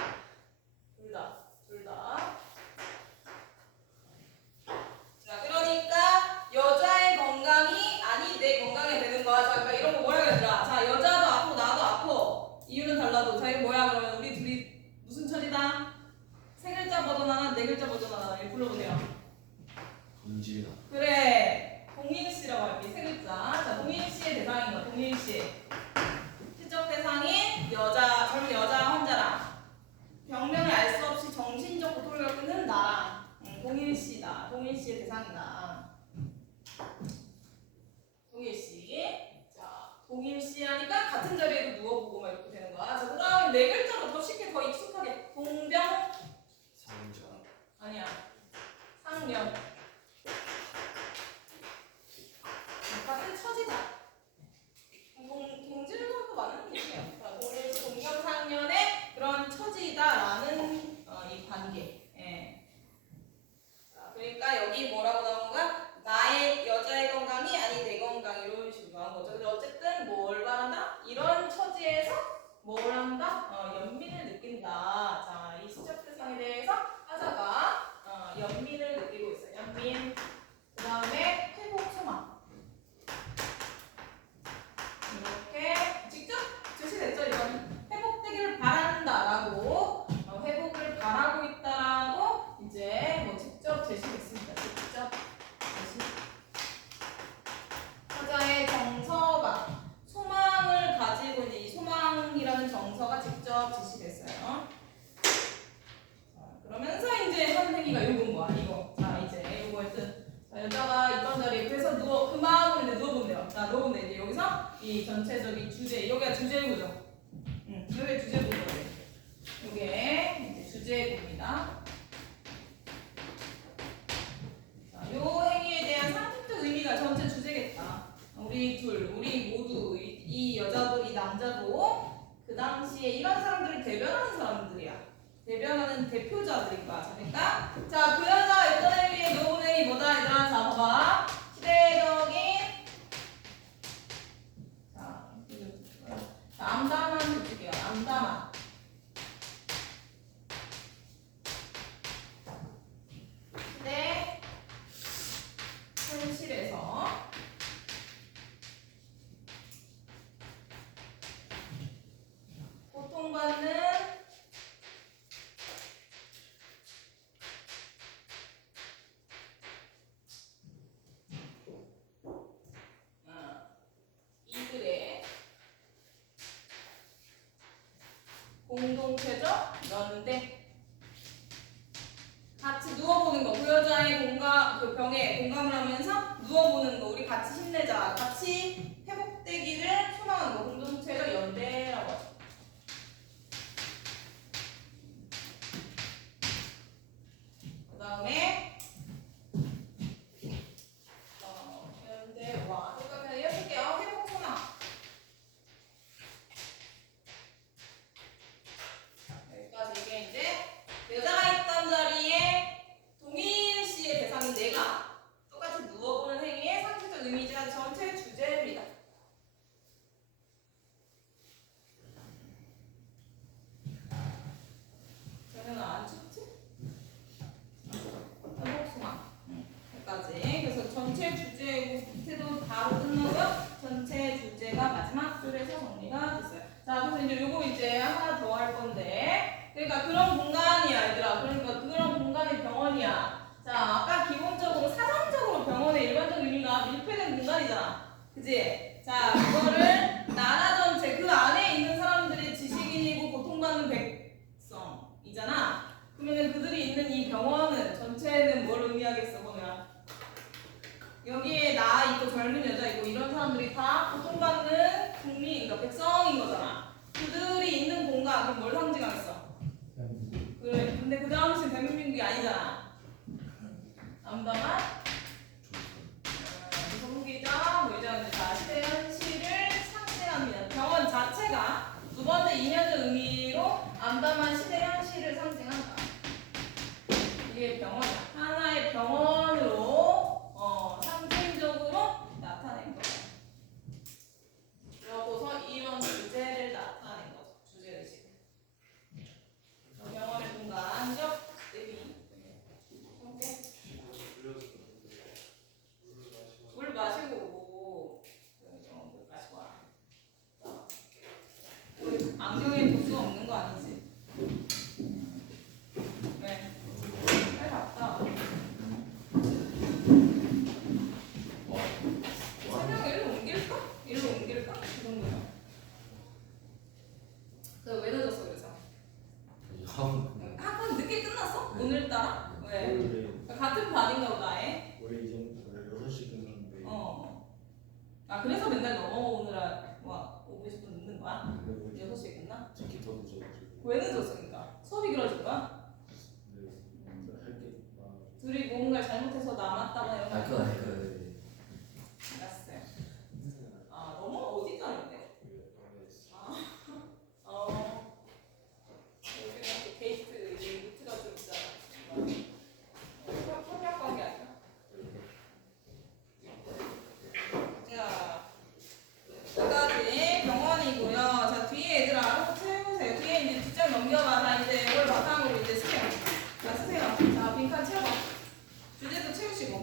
자, 그러니까 여자의 건강이 아니 내 건강이 되는 거야. 자, 그러니까 이런 거 뭐라 그랬더라? 자, 여자도 아프고 나도 아파. 이유는 달라도. 자, 이거 뭐야? 그러면 우리 둘이 무슨 처지다? 세 글자 버전 하나, 네 글자 버전 하나. 이거 불러보세요. 동질이다. 그래. 동일 씨라고 할게. 세 글자. 자, 동일 씨의 대상인 거야. 동일 씨. 시적 대상인 여자, 젊은 여자 환자랑 병명을 알 수 없이 정신적 고통을 겪고 있는 나랑 동일 씨다. 동일 씨의 대상이다. 동일 씨. 자, 동일 씨 하니까 같은 자리에도 누워보고 막 이렇게 되는 거야. 자, 그다음에 네 글자로 더 쉽게 더 익숙하게 동병 상자. 아니야. 상련. 같은 처지다. 동질론도 맞는 얘기예요. 동병상련의 그런 처지다라는 이 관계. 예. 자, 그러니까 여기 뭐라고 나온 거야? 나의 여자의 건강이 아니 내 건강 이런 식으로 나온 거죠. 근데 어쨌든 뭘 말한다? 이런 처지에서 뭘 한다? 연민을 느낀다. 자, 이 시적 대상에 대해서 하자가 연민을 느끼고 있어요. 연민. 그 다음에 회복 소망. 이렇게 직접 제시됐죠. 이거는 회복되기를 바란다라고 회복을 바라고 있다라고 이제 뭐 직접 제시됐습니다. 직접 제시. 화자의 정서가 소망을 가지고 이제 이 소망이라는 정서가 직접 제시됐어요. 자, 그러면서 이제 한 행위가 요건 거야. 이거. 자 이제 요거의 뜻. 자, 여자가 있던 자리에 그래서 그 마음으로 이제 누워보면 돼요. 자 누워보면 돼. 이제 여기서 이 전체적인 주제, 여기가 주제구죠. 여기 주제구죠. 이게 이제 주제구입니다. 자, 요 행위에 대한 상식적 의미가 전체 주제겠다. 우리 모두 이 여자도 이 남자도 그 당시에 이런 사람들을 대변하는 사람들이야. 대변하는 대표자들인 거야. 그러니까 자, 그 여자 어떤 행위에 누워보는 행위 뭐다 얘들아. 자 봐봐. 시대적인 암담한 줄게요. 암담한. 시대 현실에서 고통받는 이들의 공동체적 연대. 같이 누워보는 거. 그 여자의 그 병에 공감을 하면서 누워보는 거. 우리 같이 힘내자. 같이 회복되기를 소망하는 거. 공동체적 연대라고 하죠. 그 다음에 연대와 그러니까 그냥 이어볼게요. 회복 소망. 여기까지 이게 이제 여자가 있던 자리에 동일 씨의 대상인 내가 똑같이 누워보는 행위의 상식적 의미지만 전체 주제입니다. 자, 그래서 이제 요거 이제 하나 더 할 건데, 그러니까 그런 공간이야, 얘들아. 그러니까 그런 공간이 병원이야. 자, 아까 기본적으로 사전적으로 병원의 일반적인 의미가 밀폐된 공간이잖아. 그지? 자, 그거를 나라 전체 그 안에 있는 사람들이 지식인이고 고통받는 백성이잖아. 그러면은 그들이 있는 이 병원은 전체는 뭘 의미하겠어, 그러면? 여기에 나 있고 젊은 여자 있고 이런 사람들이 다 고통받는 국민, 그러니까 백성인 거잖아. 그들이 있는 공간, 그럼 뭘 상징하겠어? 그래. 근데 그 당시 대한민국이 아니잖아. 암담한 무성기자, 뭐 이런 다 시대 현실을 상징합니다. 병원 자체가 두 번째 이면적 의미로 암담한 시대 현실을 상징한다. 이게 병원이야. 하나의 병원으로 상징적으로 나타낸 거야. 그러고서 이런 주제를 나타낸 거죠. 주제의식. 병원의 공간적 의미. 오케이? 물 마시고 물 마시고 와. 우리 안경에 도수가 없는 거 아니지? 네. 잘 봤다. 세명 일로 옮길까? 일로 옮길까? 그 정도야. 왜 늦었어 그래서? 학원 늦게 끝났어? 오늘따라? 왜? 같은 반인가 보다. 원래 이 정도 6시 끝났는데 아 그래서 맨날 넘어오느라 와 5분 10분 늦는 거야? 6시에 끝나? 특히 더 늦어가지고 왜 늦었어 그러니까? 수업이 길어진 거야? 할게 둘이 뭔가를 잘못해서 남았다거나 이런 거 그거 아니야? 아니 그거 알았어요. 아 너무 어디까지인데? 여기는 또 게이트 이제 루트가 좀 있잖아. 협력관계 아니야? 자, 여기까지 병원이고요. 자, 뒤에 얘들아, 한번 채우세요. 뒤에 이제 뒷장 넘겨봐. 다 이제 이걸 바탕으로 이제 쓰세요. 자, 쓰세요. 자, 빈칸 채워봐. 주제도 채우시고.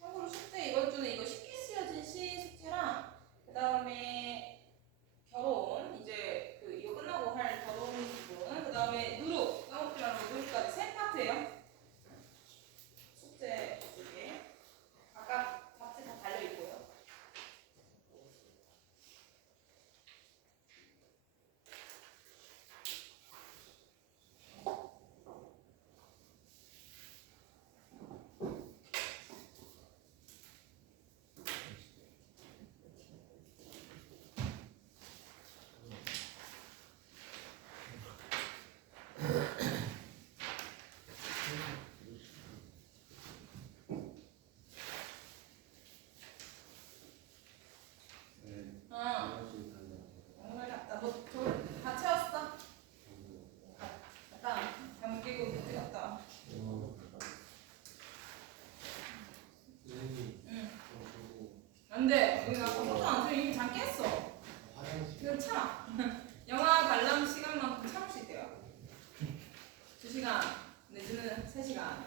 참고로 숙제 이번 주는 이거 쉽게 쓰여진 시 숙제랑 그 다음에 결혼 이제 그 이거 끝나고 할 결혼 부분 그 다음에 누룩 까먹지만 누룩까지 세 파트예요. 숙제 이게 각각 잡지 다 달려 있고요. 오늘 갔다 뭐다 채웠어? 약간 잠기고 늦게 갔다 와. 안돼 우리가 포토 안 돼. 이미 잠 깼어. 이건 참아. 영화 관람 시간만큼 참을 수 있대요. 2시간 내지는 3시간.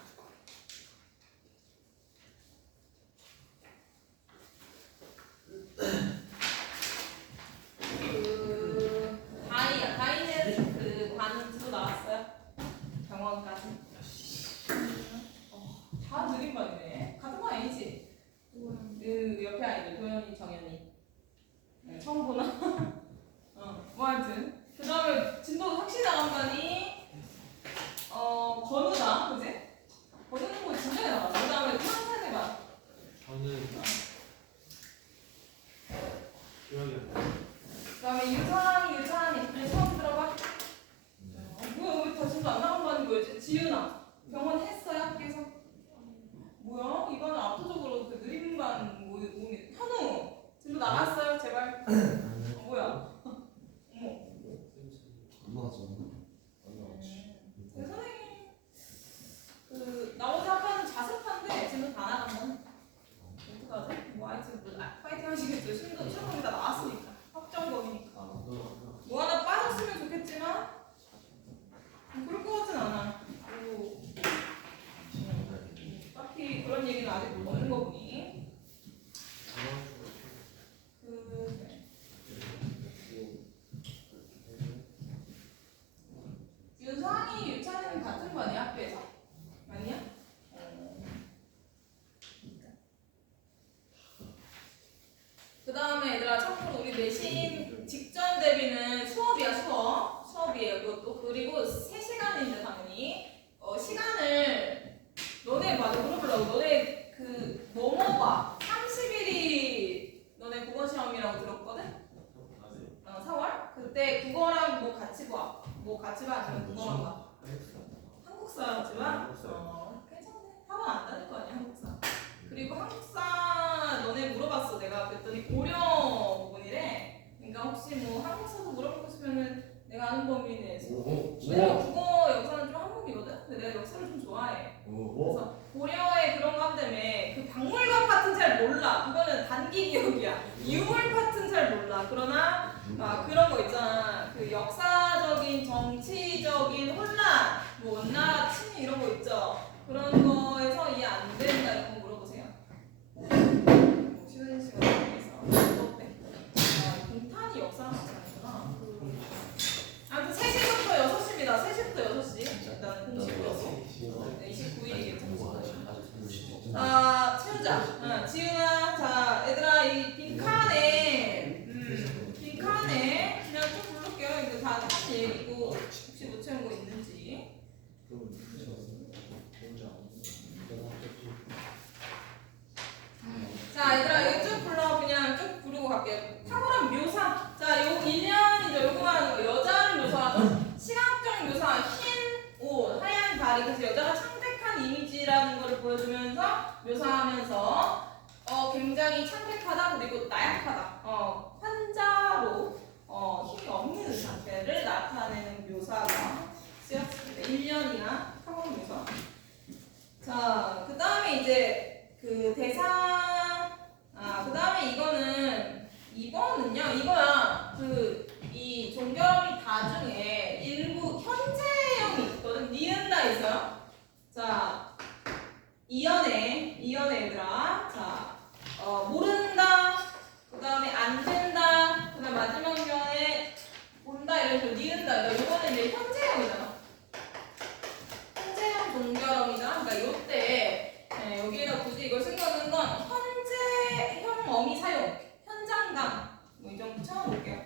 다이는 그 반은 들어 나왔어요. 병원까지. 다 느린 반이네. 같은 반 아니지? 그 옆에 아이들 도현이 정현이 근데 국어랑 뭐 같이 봐. 뭐 같이 봐 아니면 국어만 봐. 한국사지만 괜찮네. 학원 안 다닐 거 아니야 한국사. 그리고 한국사 너네 물어봤어 내가 그랬더니 고려 부분이래. 그러니까 혹시 뭐 한국사도 물어보고 싶으면은 내가 아는 범위 내에서. 왜냐면 국어 역사는 좀 한국이거든. 근데 내가 역사를 좀 좋아해. 그래서 고려에 그런 거 한다며. 그 박물관 파트는 잘 몰라. 그거는 단기 기억이야. 유물 파트는 잘 몰라. 그러나 그런 거 있잖아. 그 역사적인 정치적인 혼란, 뭐 원나라 침입 이런 거 있죠. 그런 거에서 이해 안 된다 이런 거 물어보세요. 쉬는 시간 중에서 어때? 공탄이 역사랑 마찬가지구나. 아무튼 3시부터 6시입니다. 3시부터 6시. 일단 공식으로. 네, 29일이겠죠. 채우자. 지은아, 자, 얘들아, 이 빈칸에, 그냥 좀 부를게요. 이거 다 하신 얘기고, 혹시 못 채운 거 있는지. 자, 얘들아, 이거 쭉 불러. 그냥 쭉 부르고 갈게요. 탁월한 묘사. 자, 요 1년이죠. 요거 말하는 거. 여자를 묘사하죠. 시각적 묘사. 흰 옷, 하얀 다리. 그래서 여자가 창백한 이미지라는 걸 보여주면서 묘사하면서 굉장히 창백하다 그리고 나약하다. 환자로 힘이 없는 상태를 나타내는 묘사가 쓰였습니다. 1년이나 탁월한 묘사. 자, 그 다음에 이제 그 대상, 그 다음에 이거는요, 이거야. 이 종결어미 다 중에 일부 현재형이 있거든. 니은다 있어요. 자, 이연해 얘들아. 자, 모른다. 그 다음에 안 된다. 그 다음 마지막 면에 본다. 이런 식으로 니은다. 그러니까 이거는 이제 현재형이잖아. 현재형 종결어미다. 그러니까 요때 여기에다 굳이 이걸 생각하는 건 현재형 어미 사용, 현장감 뭐 이 정도 채워볼게요.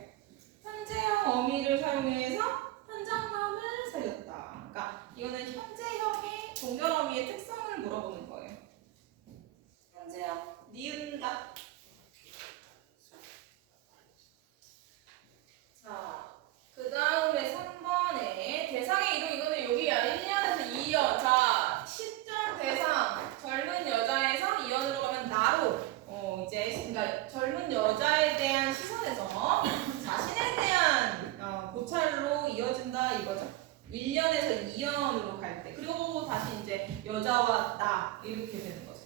현재형 어미를 사용해서 현장감을 살렸다. 그러니까 이거는 현재형의 종결어미의 특성을 물어보는 거예요. 현재형 니은다. 자, 그 다음에 3번에 대상의 이동 이거는 여기야. 1년에서 2년. 자, 시점 대상 젊은 여자에서 2년으로 가면 나로 이제 그러니까 젊은 여자에 대한 시선에서 자신에 대한 고찰로 이어진다 이거죠. 1년에서 2년으로 갈 때. 그리고 다시 이제 여자와 나 이렇게 되는 거죠.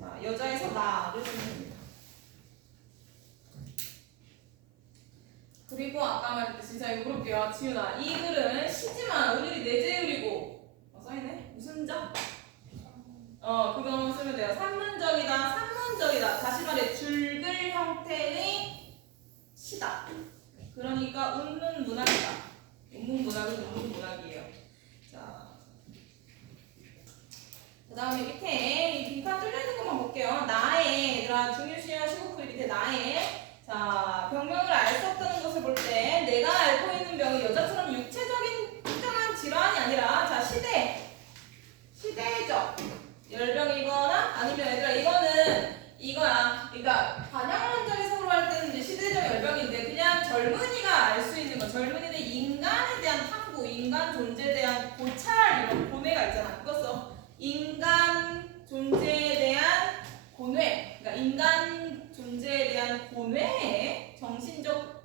자, 여자에서 나를 쓰면 됩니다. 그리고 아까 말했듯이 자 이거 볼게요. 지윤아, 이 글은 시지만 오늘이 내재율이고 써있네? 무슨 적? 그거 쓰면 돼요. 산문적이다, 산문적이다. 다시 말해 줄글 형태의 시다. 그러니까 운문 문학이다. 운문 문학은 운문 문학이에요. 자, 그 다음에 밑에 이 빈칸 뚫려있는 것만 볼게요. 나의 얘들아 중요시야 15풀 밑에 나의 자, 병명을 알 수 없다는 것을 볼 때 내가 앓고 있는 병이 여자처럼 육체적인 특정한 질환이 아니라 자, 시대적 열병이거나 아니면 얘들아 이거는 이거야. 그러니까 반영론적 해석으로 할 때는 이제 시대적 열병인데 그냥 젊은이가 알 수 있는 거. 젊은이는 인간에 대한 탐구, 인간 존재에 대한 고찰 이런 고뇌가 있잖아. 그거 써. 인간 존재에 대한 고뇌. 그러니까 인간 존재에 대한 고뇌의 정신적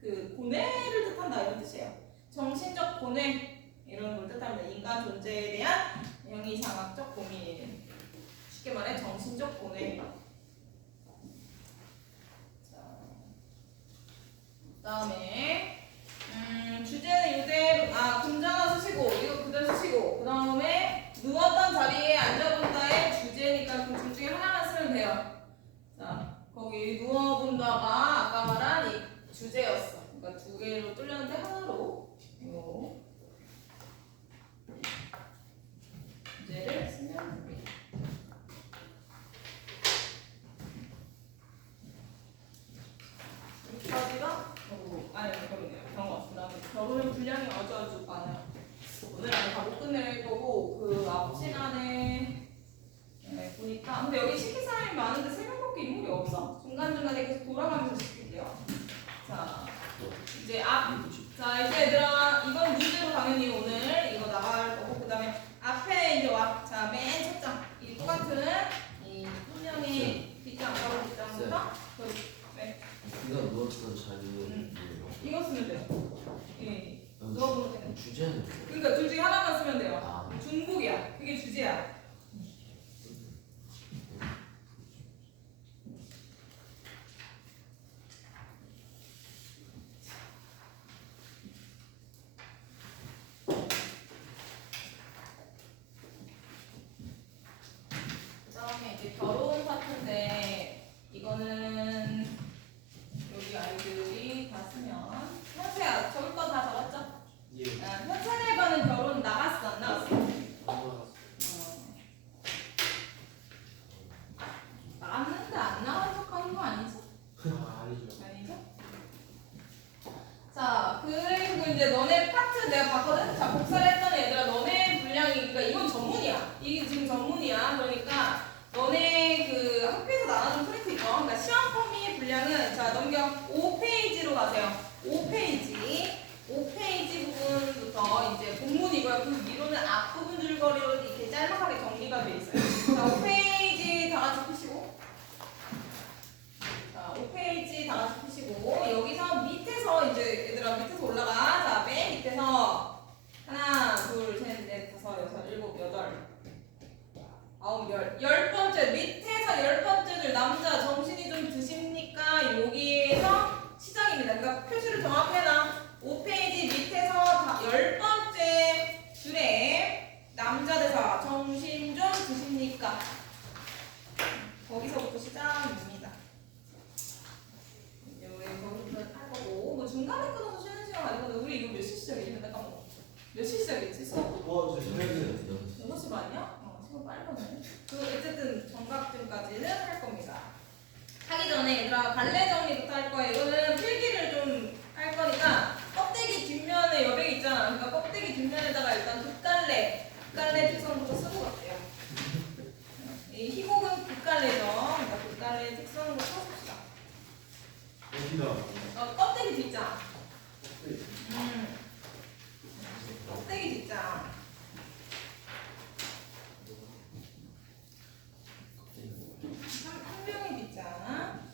그 고뇌를 뜻한다 이런 뜻이에요. 정신적 고뇌 이런 걸 뜻합니다. 인간 존재에 대한 영리상학적 고민. 쉽게 말해 정신적 고뇌. 자, 그다음에 주제는 이대로 금장어 쓰시고 이거 그대로 쓰시고 그 다음에 누웠던 자리에 앉아본다의 주제니까 그 둘 중에 하나만 쓰면 돼요. 자, 거기 누워본다가 아까 말한 이 주제였어. 그러니까 두 개로 뚫렸는데 하나로 요 주제를 쓰면 됩니다. 여기까지가 그러네요. 경험. 그다음에 결혼의 분량이 아주 많아요. 오늘 안에 다 못 끝낼 거고 그 앞 시간에 보니까 근데 여기 시킬 사람이 많은데 세 명밖에 인물이 없어. 중간중간에 계속 돌아가면서 시킬게요. 자, 이제 앞 자, 이제 얘들아, 이건 문제로 당연히 오늘 이거 나갈 거고, 그 다음에 앞에 이제 와. 자, 맨 첫 장. 이 똑같은 이 분명히 뒷장, 바로 뒷장부터. 네. 이거 누웠던 자리예요. 이거 쓰면 돼요. 예. 누워보면 돼요. 주제는 그러니까 둘 중에 하나만 쓰면 돼요. 아, 중복이야. 그게 주제야. 그다음에 이제 결혼 파트인데 이거는 여기 아이들이 다 쓰면 현세야 저기 거 다 적었죠? 예. 현세네가는 결혼 나갔어 안 나갔어? 나갔는데 안 나간 척하는 거 아니지? 아니죠. 아니죠? 자 그리고 이제 너네 파트 내가 봤거든? 자 복사를 했던 얘들아 너네 분량이 그러니까 이건 전문이야 이게 지금 전문이야 그러니까 너네 그 학교에서 나눠준 프린트 있죠? 그러니까 시험 범위 분량은 자 넘겨 5페이지로 가세요 5페이지 부분부터 이제 본문이고요 그 위로는 앞부분 줄거리로 이렇게 짤막하게 정리가 돼 있어요 자 5페이지 다 같이 푸시고 자 5페이지 다 같이 푸시고 여기서 밑에서 이제 얘들아 밑에서 올라가 자 맨 밑에서 하나 둘셋넷 다섯 여섯 일곱 여덟 아홉 열 번째 밑에서 열 번째 줄 남자 정신이 좀 드십니까? 여기에서 시작입니다. 그러니까 표시를 정확히 해놔. 5페이지 밑에서 열 번째 줄에 남자 대사 정신 좀 드십니까? 거기서부터 시작입니다. 이제 우리 거기부터 할 거고 뭐 중간에 끊어서 쉬는 시간 아니거든. 우리 이거 몇 시 시작이지? 맨날 까먹어. 몇 시 시작이지? 수업? 저 생각이 6시 반이야? 시간 빨리 가네. 그 어쨌든 정각쯤까지는 할 겁니다. 하기 전에 얘들아 갈래 정리부터 할 거예요. 이거는 필기를 좀 할 거니까 껍데기 뒷면에 여백이 있잖아. 그러니까 껍데기 뒷면에다가 일단 국갈래 특성부터 쓰고 갈게요. 이 희곡은 국갈래죠. 그러니까 국갈래 특성부터 써봅시다. 어디다? 껍데기 뒷장. 껍데기 뒷장. 한 명이 뒷장.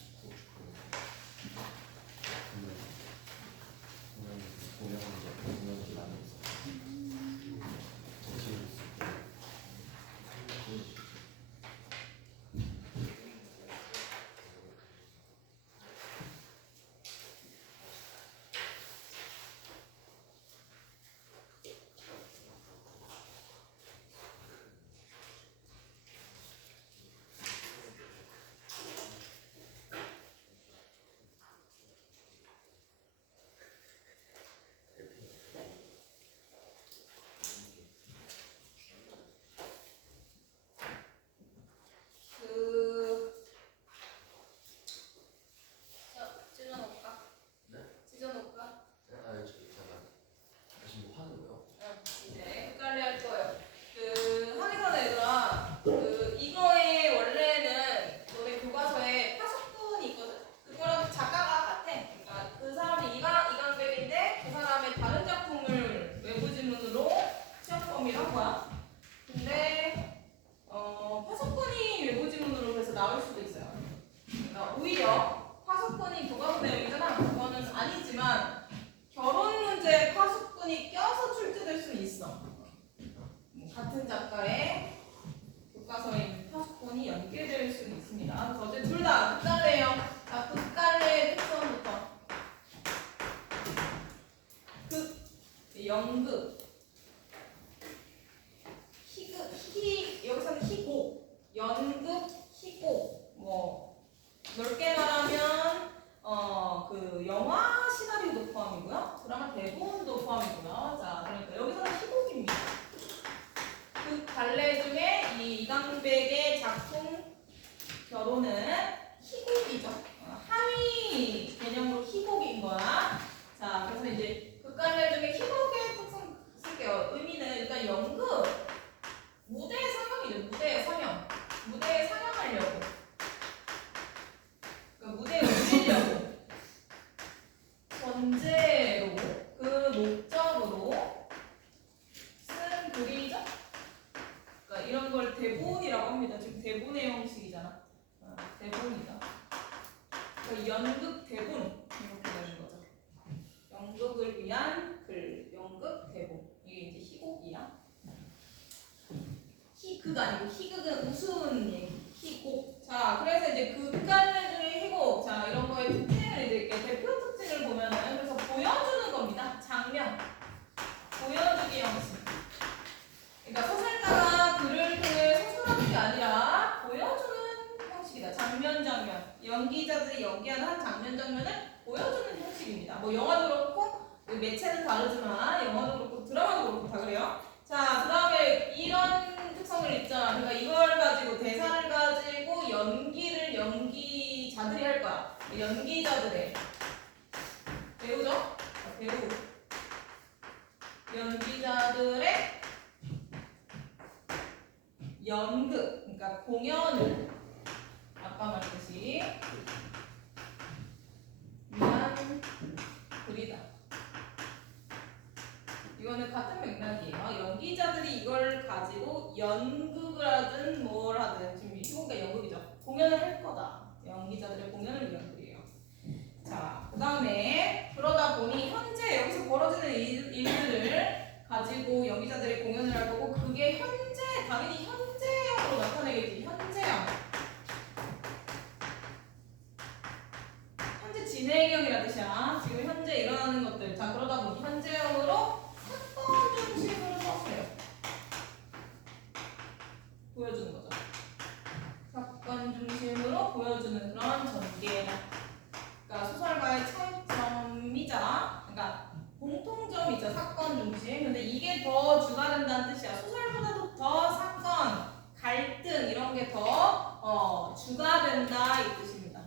찢어놓을까? 네? 찢어놓을까? 저기 잠깐 다시 뭐 하는 거요? 이제 헷갈려 할 거예요. 하기 전에 얘들아, 이거에 원래는 너네 교과서에 파석분이 있거든? 그거랑 작가가 같아. 그러니까 그 사람이 이강백인데 그 사람의 다른 작품을 외부 지문으로 시험 범위를 한 거야. 근데, 파석분이 외부 지문으로 그래서 나올 수도 있어요. 그러니까 오히려 파석분이 교과서 내용이잖아. 그거는 아니지만 결혼 문제에 파수꾼이 껴서 출제될 수는 있어. 같은 작가의 교과서에 있는 파수꾼이 연계될 수는 있습니다. 그래서 어제 둘 다 극갈래예요. 자, 극갈래의 특성부터. 연극, 여기서는 희곡, 연극, 희곡. 뭐 넓게 말하면 영화 시나리오도 포함이고요. 드라마 대본도 포함이고요. 자, 그러니까 여기서는 희곡입니다. 그 갈래 중에 이 이강백의 작품 결혼은 희곡이죠. 하위 개념으로 희곡인 거야. 자, 그래서 이제 그 갈래 중에 희곡의 특성 쓸게요. 의미는 일단 연극, 무대 상영이죠. 무대 상영. 무대에 상영하려고. 무대에 올리려고 전제로 그 극 아니고 희극은 우스운 얘기. 희곡. 자, 그래서 이제 극가들 중에 희곡. 자, 이런 거의 특징을 이제 이렇게 대표 특징을 보면은 그래서 보여주는 겁니다. 장면. 보여주기 형식. 그러니까 소설가가 글을 통해 서술하는 게 아니라 보여주는 형식이다. 장면. 연기자들이 연기하는 한 장면을 보여주는 형식입니다. 뭐 영화도 그렇고 매체는 다르지만 영화도 그렇고 드라마도 그렇고 다 그래요. 자, 그 다음에 이런 특성을 있잖아. 그러니까 이걸 가지고 대사를 가지고 연기를 연기자들이 할 거야. 연기자들의 배우죠? 배우. 연기자들의 연극, 그러니까 공연을 아까 말했듯이 위한 글이다. 이거는 같은 맥락이에요. 연기자들이 이걸 가지고 연극을 하든 뭘 하든 지금 이거가 연극이죠. 공연을 할 거다. 연기자들의 공연을 위한 글이에요. 자, 그 다음에 그러다 보니 현재 여기서 벌어지는 일들을 가지고 연기자들이 공연을 할 거고 그게 현재 당연히 현재형으로 나타내겠지. 현재형. 현재 진행형이라는 뜻이야. 지금 현재 일어나는 것들. 자, 그러다 보니 현재형으로 사건 중심으로 썼어요. 보여주는 거죠. 사건 중심으로 보여주는 그런 전개. 그러니까 소설가의 차이점이자, 그러니까 공통점이죠. 사건 중심. 근데 이게 더 주가 된다는 뜻이야. 소설보다도 더 사건, 갈등 이런 게 더 주가 된다 이 뜻입니다.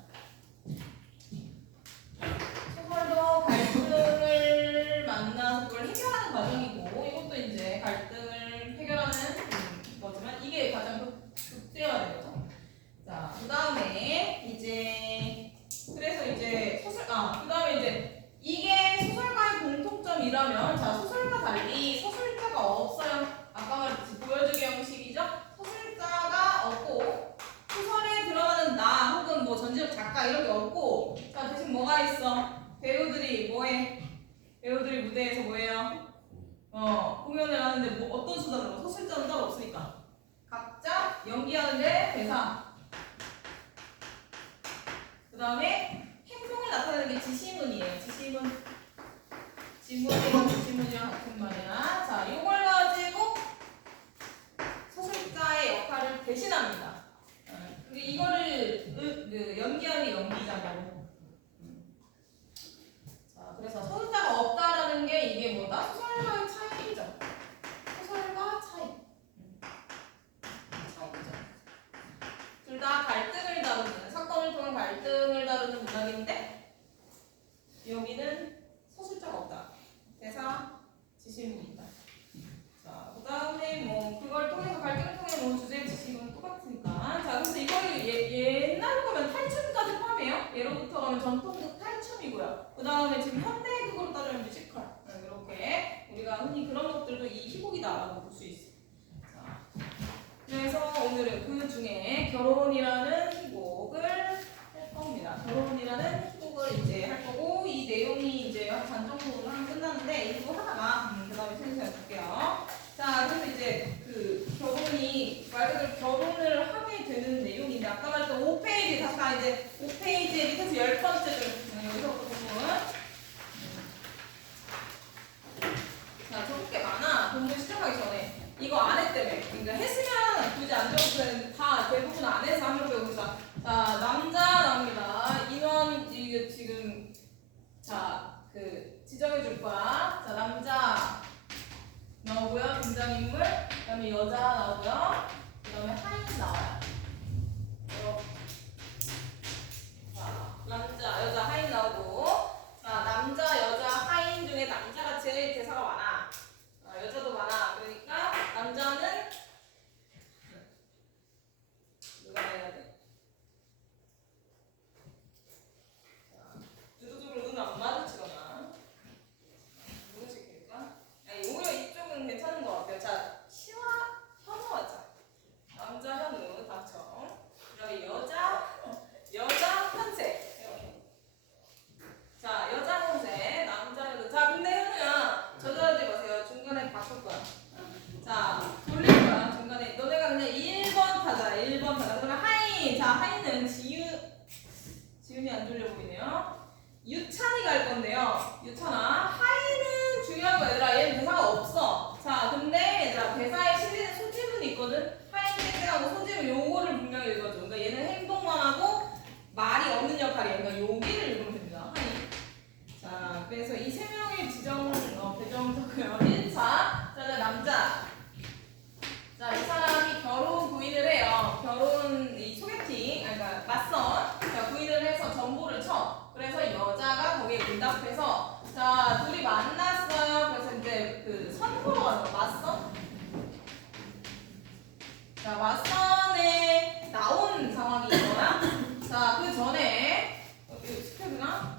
소설도 갈등을 만나서 그걸 해결하는 과정이고 이것도 이제 갈등을 해결하는 거지만 이게 가장 극대화된 거죠. 자, 그 다음에 이제 그래서 이제 그 다음에 이제 이게 소설가의 공통점이라면 자, 소설과 달리 서술자가 없어요. 아까 말했듯이 보여주기 형식이죠. 서술자가 없고 소설에 들어가는 나 혹은 뭐 전지적 작가 이런 게 없고 자, 대신 뭐가 있어? 배우들이 뭐해? 배우들이 무대에서 뭐해요? 공연을 하는데 뭐 어떤 수단으로? 서술자는 따로 없으니까 각자 연기하는데 대사 그 다음에 행동을 나타내는 게 지시문이에요. 지시문이랑 같은 말이야. 자, 이걸 가지고 서술자의 역할을 대신합니다. 근데 이거를 연기하는 연기자라고. 자, 그래서 서술자가 없다라는 게 이게 뭐다? 소설가의 차이죠. 소설가 차이. 차이죠. 둘 다 갈등을 다루는 사건을 통한 갈등을 다루는 문학인데 여기는 서술자가 없다. 대사 지시문이 있다. 자, 그 다음에 뭐 그걸 통해서 갈등을 통해 뭐 주제 지시문은 똑같으니까. 자, 그래서 이거를 옛날로 가면 탈춤까지 포함해요. 예로부터 가면 전통극 탈춤이고요. 그 다음에 지금 현대극으로 따지면 뮤지컬. 이렇게 우리가 흔히 그런 것들도 이 희곡이다라고 볼 수 있어요. 자, 그래서 오늘은 그 중에 결혼이라는 희곡을 할 겁니다. 결혼이라는 희곡을 이제 할 거고 이 내용이 이제 반 정도로 하면 끝나는데 이거 하다가 그 다음에 생각해 볼게요. 자, 그래서 이제 그 결혼이 말 그대로 결혼을 하게 되는 내용인데 아까 말했던 5페이지 다시 이제 5페이지에 밑에서 10번째 줄 여기서부터 보면 자, 적을 게 많아. 공부 시작하기 전에 이거 안 했다며. 그러니까 했으면 굳이 안 적어도 되는데 다 대부분 안 해서 한 명 배우니까. 자, 남자 나옵니다. 인원 지금 자, 그 지정해 줄 거야. 자, 남자 나오고요. 등장인물. 그다음에 여자 나오고요. 그다음에 하인 나와요. 자, 남자, 여자, 하인 나오고. 자, 남자, 여자, 하인 중에 남자가 제일 대사가 많아. 여자도 많아. 그러니까 남자는 누가 해야 돼? 자, 주도적으로 눈 안 마주치거나 누구 시킬까? 아니, 오히려 이쪽은 괜찮은 것 같아요. 자, 시와 현우 하자. 남자 현우. 맞선에 나온 상황이거나 자, 그 전에 어디 스크류나?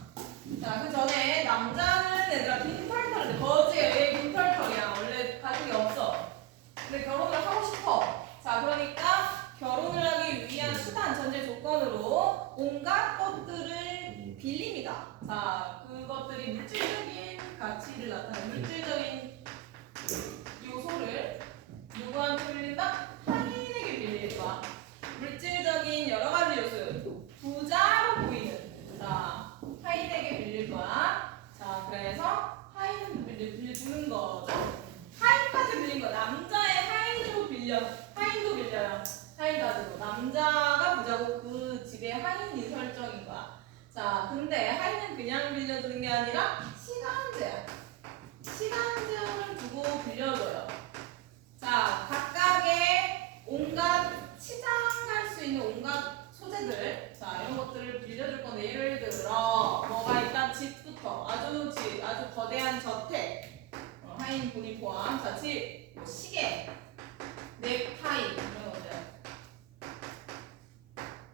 자, 그 전에 남자는 얘들아 빈털털인데 거지가 왜 빈털털이야? 원래 가족이 없어. 근데 결혼을 하고 싶어. 자, 그러니까 결혼을 하기 위한 수단 전제 조건으로 온갖 것들을 빌립니다. 자, 그것들이 물질적인 가치를 나타내는 물질적인 요소를 누구한테 빌린다? 타인에게 빌릴 거야. 물질적인 여러 가지 요소, 부자로 보이는 자 타인에게 빌릴 거야. 자, 그래서 하인은 빌려주는 거죠. 하인까지 빌린 거. 남자의 하인으로 하인도 빌려요. 하인까지도 남자가 부자고 그 집의 하인이 설정인 거야. 자, 근데 하인은 그냥 빌려주는 게 아니라 시간제한을 두고 빌려줘요. 자, 각각의 온갖 치장할 수 있는 온갖 소재들, 자, 이런 것들을 빌려줄 건데, 예를 들어 뭐가 일단 집부터 아주 거대한 저택, 하인 본이 포함, 자, 집, 뭐 시계, 넥타이 이런 것들,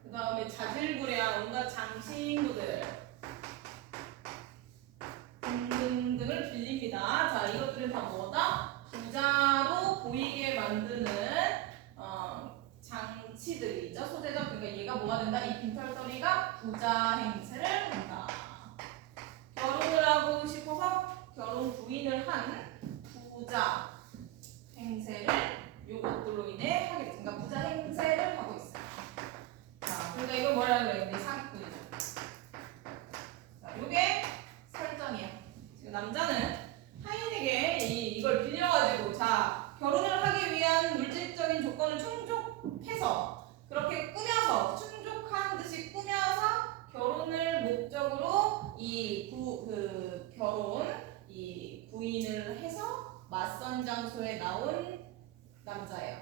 그 다음에 자질구레한 온갖 장신구들 등등등을 빌립니다. 자, 이것들은 다 뭐다? 부자로 보이게 만드는 장치들이죠. 소재죠. 그러니까 얘가 뭐가 된다? 이 빈털터리가 부자 행세를 한다. 결혼을 하고 싶어서 결혼 부인을 한 부자 행세를 요것들로 인해 하게 됐습니다. 그러니까 부자 행세를 하고 있어요. 자, 그러니까 이거 뭐라 그래요? 사기꾼이죠. 자, 요게 설정이야. 지금 남자는 하인에게 이걸 빌려가지고 자 결혼을 하기 위한 물질적인 조건을 충족해서 그렇게 꾸며서 충족한 듯이 꾸며서 결혼을 목적으로 이 부인을 해서 맞선 장소에 나온 남자예요.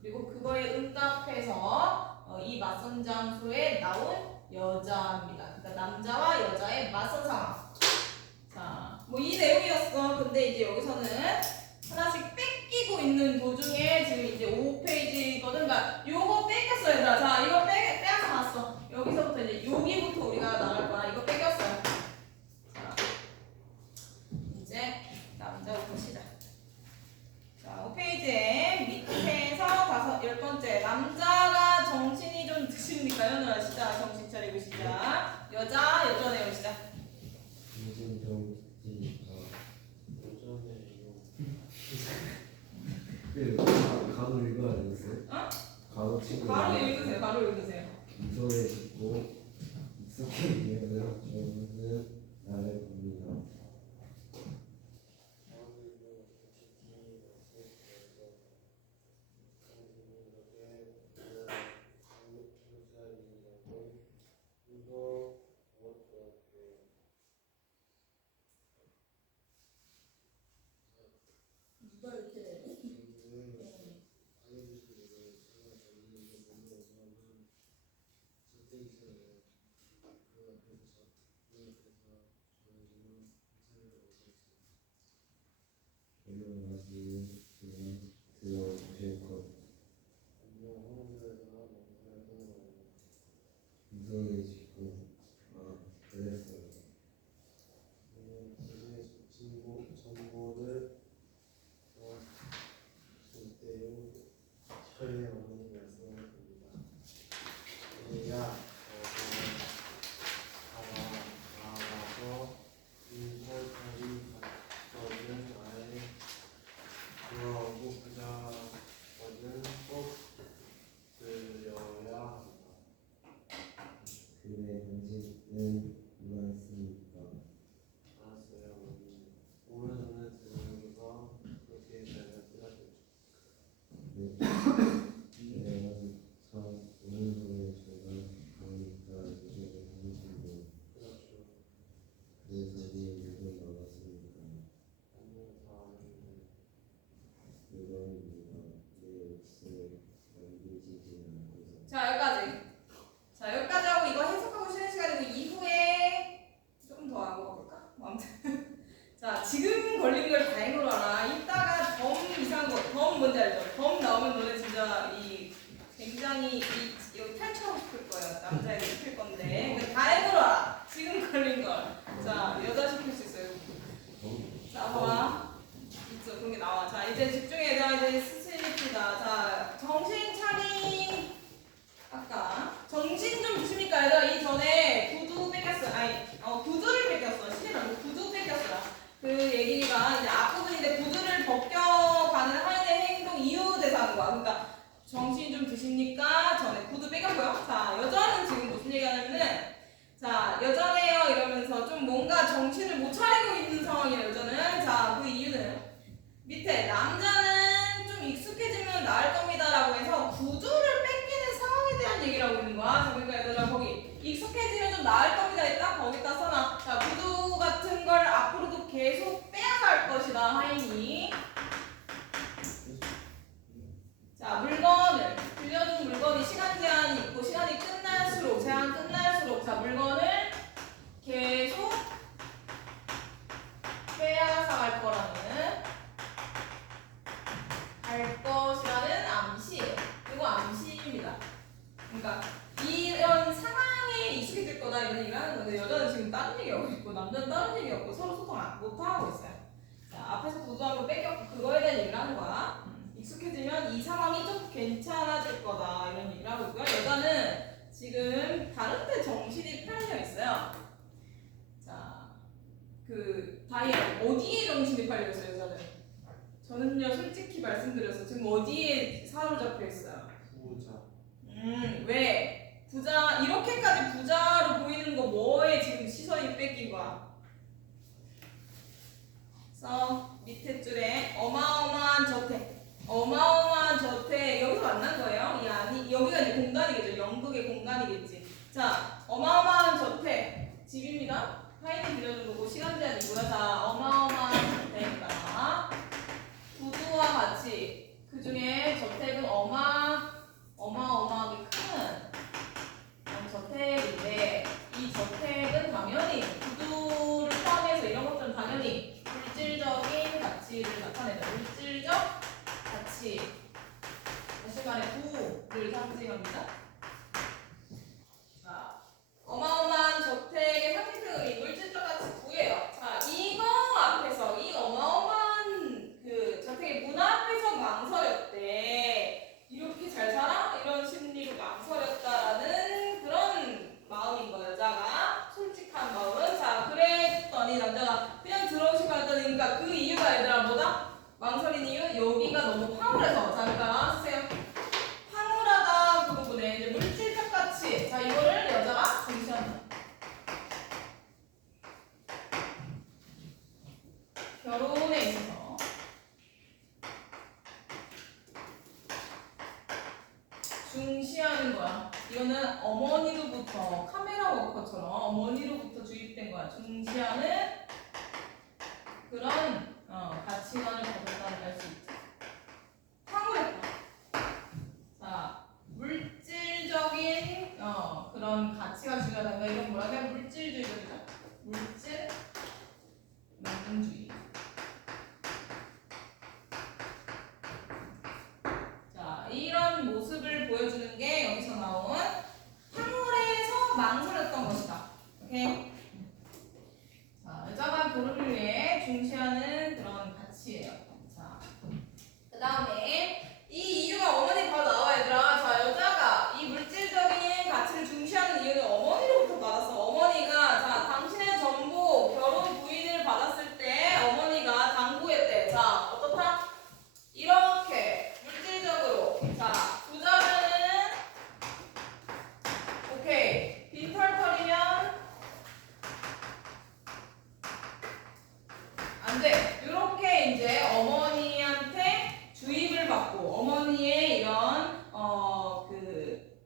그리고 그거에 응답해서 이 맞선 장소에 나온 여자입니다. 그러니까 남자와 여자의 맞선 상황. 자, 뭐 이 내용이었어. 근데 이제 여기서는 하나씩 뺏기고 있는 도중에 지금 이제 5페이지거든. 그러니까 요거 뺏겼어, 얘들아. 자, 이거 빼앗아 갔어. 여기서부터 이제 여기부터 우리가 나갈 거야. 이거 뺏겼어요. 자, 이제 남자부터 시작. 자, 5페이지에 밑에서 10번째. 남자가 정신이 좀 드십니까? 현우야, 시작. 정신 차리고 시작. 여자 내용 시작. 무슨 정신이가 가로 읽어야 되겠어요? 어? 가로 치고 바로 읽으세요. 미소를 짓고 익숙해 보이는 저는 나를 봅니다. 누가 이렇게 들어오실 것 미소를 짓고 그랬어요. 정보를 때요 저희 어머니 말씀하십니다. 얘가 나와서 인설까지 갔거든. 아예 돌아오고 부자거든. 꼭 들려야 한다. 그래 당신은 이만했습니까? 알았어요 어머니. 오늘 전에 들으면서 그렇게 잘 쓰라고. 네. 참 오늘도 제가 보니까 이게 당신도 그렇죠. 그래서 네 일도 나왔으니까 아니요 다 아는데 그거입니다. 내 옷을 만지지는 않고서. 자, 여기까지 하고 이거 해석하고 쉬는 시간이고 이후에 조금 더 하고 가볼까? 뭐 아무튼 자, 지금 걸린 걸 다행으로 알아. 이따가 덤 이상한 거, 덤 뭔지 알죠? 덤 나오면 너네 진짜 이 굉장히 이거 탈출하고 싶을 거예요. 남자애가 시킬 건데. 그러니까 다 해보라. 지금 걸린 걸. 자, 여자 시킬 수 있어요. 자, 봐봐. 있어. 그런 게 나와. 자, 이제 집중해. 얘들아, 이제 스십시다. 자, 정신 차리. 아까 정신 좀 주십니까? 얘들아, 이전에 구두 뺏겼어. 구두를 뺏겼어. 실은 구두 뺏겼어. 그 얘기가 이제 앞부분인데 구두를 벗겨가는 하인의 행동 이유 대사인 거야. 그러니까 정신 좀 드십니까? 전에 구두 뺏겼고요. 자, 여자는 지금 무슨 얘기하냐면은 자, 여자네요 이러면서 좀 뭔가 정신을 못 차리고 있는 상황이에요. 여자는. 자, 그 이유는 밑에 남자는 좀 익숙해지면 나을 겁니다라고 해서 구두를 뺏기는 상황에 대한 얘기를 하고 있는 거야. 자, 그러니까 얘들아 거기 익숙해지면 좀 나을 겁니다. 딱 거기다 써놔. 자, 구두 같은 걸 앞으로도 계속 빼앗갈 것이다. 하인이. 자, 물건을 빌려준 물건이 시간 제한이 있고 시간이 끝날수록 제한 끝날수록 자 물건을 계속 빼앗아갈 거라는 할 것이라는 암시. 이거 암시입니다. 그러니까 이런 상황에 익숙해질 거다 이런 얘기를 하는 건데 여자는 지금 다른 얘기하고 있고 남자는 다른 얘기하고 서로 소통 못 하고 있어요. 자, 앞에서 구두하고 뺏겼고 그거에 대한 얘기를 하는 거야. 익숙해지면 이 상황이 좀 괜찮아질 거다 이런 얘기를 하고 있고요. 여자는 지금 다른 데 정신이 팔려 있어요. 자, 그 다이아 어디에 정신이 팔려 있어요, 여자는? 저는요 솔직히 말씀드려서 지금 어디에 사로잡혀 있어요? 부자. 왜? 부자 이렇게까지 부자로 보이는 거 뭐에 지금 시선이 뺏긴 거야? 그래서 밑에 줄에 어마어마한 저택. 어마어마한 저택 여기서 만난 거예요. 이 안이 여기가 이제 공간이겠죠. 연극의 공간이겠지. 자, 어마어마한 저택 집입니다. 타인이 빌려준 거고 시간 제한이고요. 자, 어마어마한 저택이다. 구두와 같이 그 중에 저택은 어마어마하게 큰 저택인데 이 저택은 당연히 구두를 포함해서 이런 것들은 당연히 물질적인 가치를 나타내는 물질적 가치 다시 말해 부를 상징합니다. 자, 어마어마한 저택의 상징성이 물질적 가치 부예요. 자, 이거 앞에서 이 어마어마한 그 저택의 문 앞에서 망설였대. 이렇게 잘 살아? 이런 심리로 망설였다라는 그런 마음인 거예요. 여자가 솔직한 마음은. 자, 그랬더니 남자가 그냥 들어오시고 하더니 그러니까 그 이유가 얘들아 뭐다? 망설인 이유? 여기가 너무 황홀해서. 자, 그러니까 쓰세요. 황홀하다 그 부분에 이제 물질적 가치. 자, 이거를 여자가 중시한다. 결혼에 있어서 중시하는 거야. 이거는 어머니로부터 카메라 워커처럼 어머니로부터 주입된 거야. 중시하는 그런 가치관을 가졌다는 알 수 있지. 황홀했다. 자, 물질적인 그런 가치가 중요하다. 이런 뭐라 해야 물질주의적이죠. 물질 만능주의. 자, 이런 모습을 보여주는 게 여기서 나온 황홀해서 망설였던 것이다. 오케이? 자, 여자가 결혼을 위해 중시하는 그런 가치예요. 자, 그 다음에 이 이유가 어머니 바로 나와 얘들아. 자, 여자가 이 물질적인 가치를 중시하는 이유는 어머니로부터 받았어. 어머니가 자, 당신의 전부 결혼 부인을 받았을 때 어머니가 당부했대. 자, 어떻다? 이렇게 물질적으로. 자, 부자면은 오케이. 빈털털이면 안 돼. 이렇게 이제 어머니한테 주입을 받고 어머니의 이런 그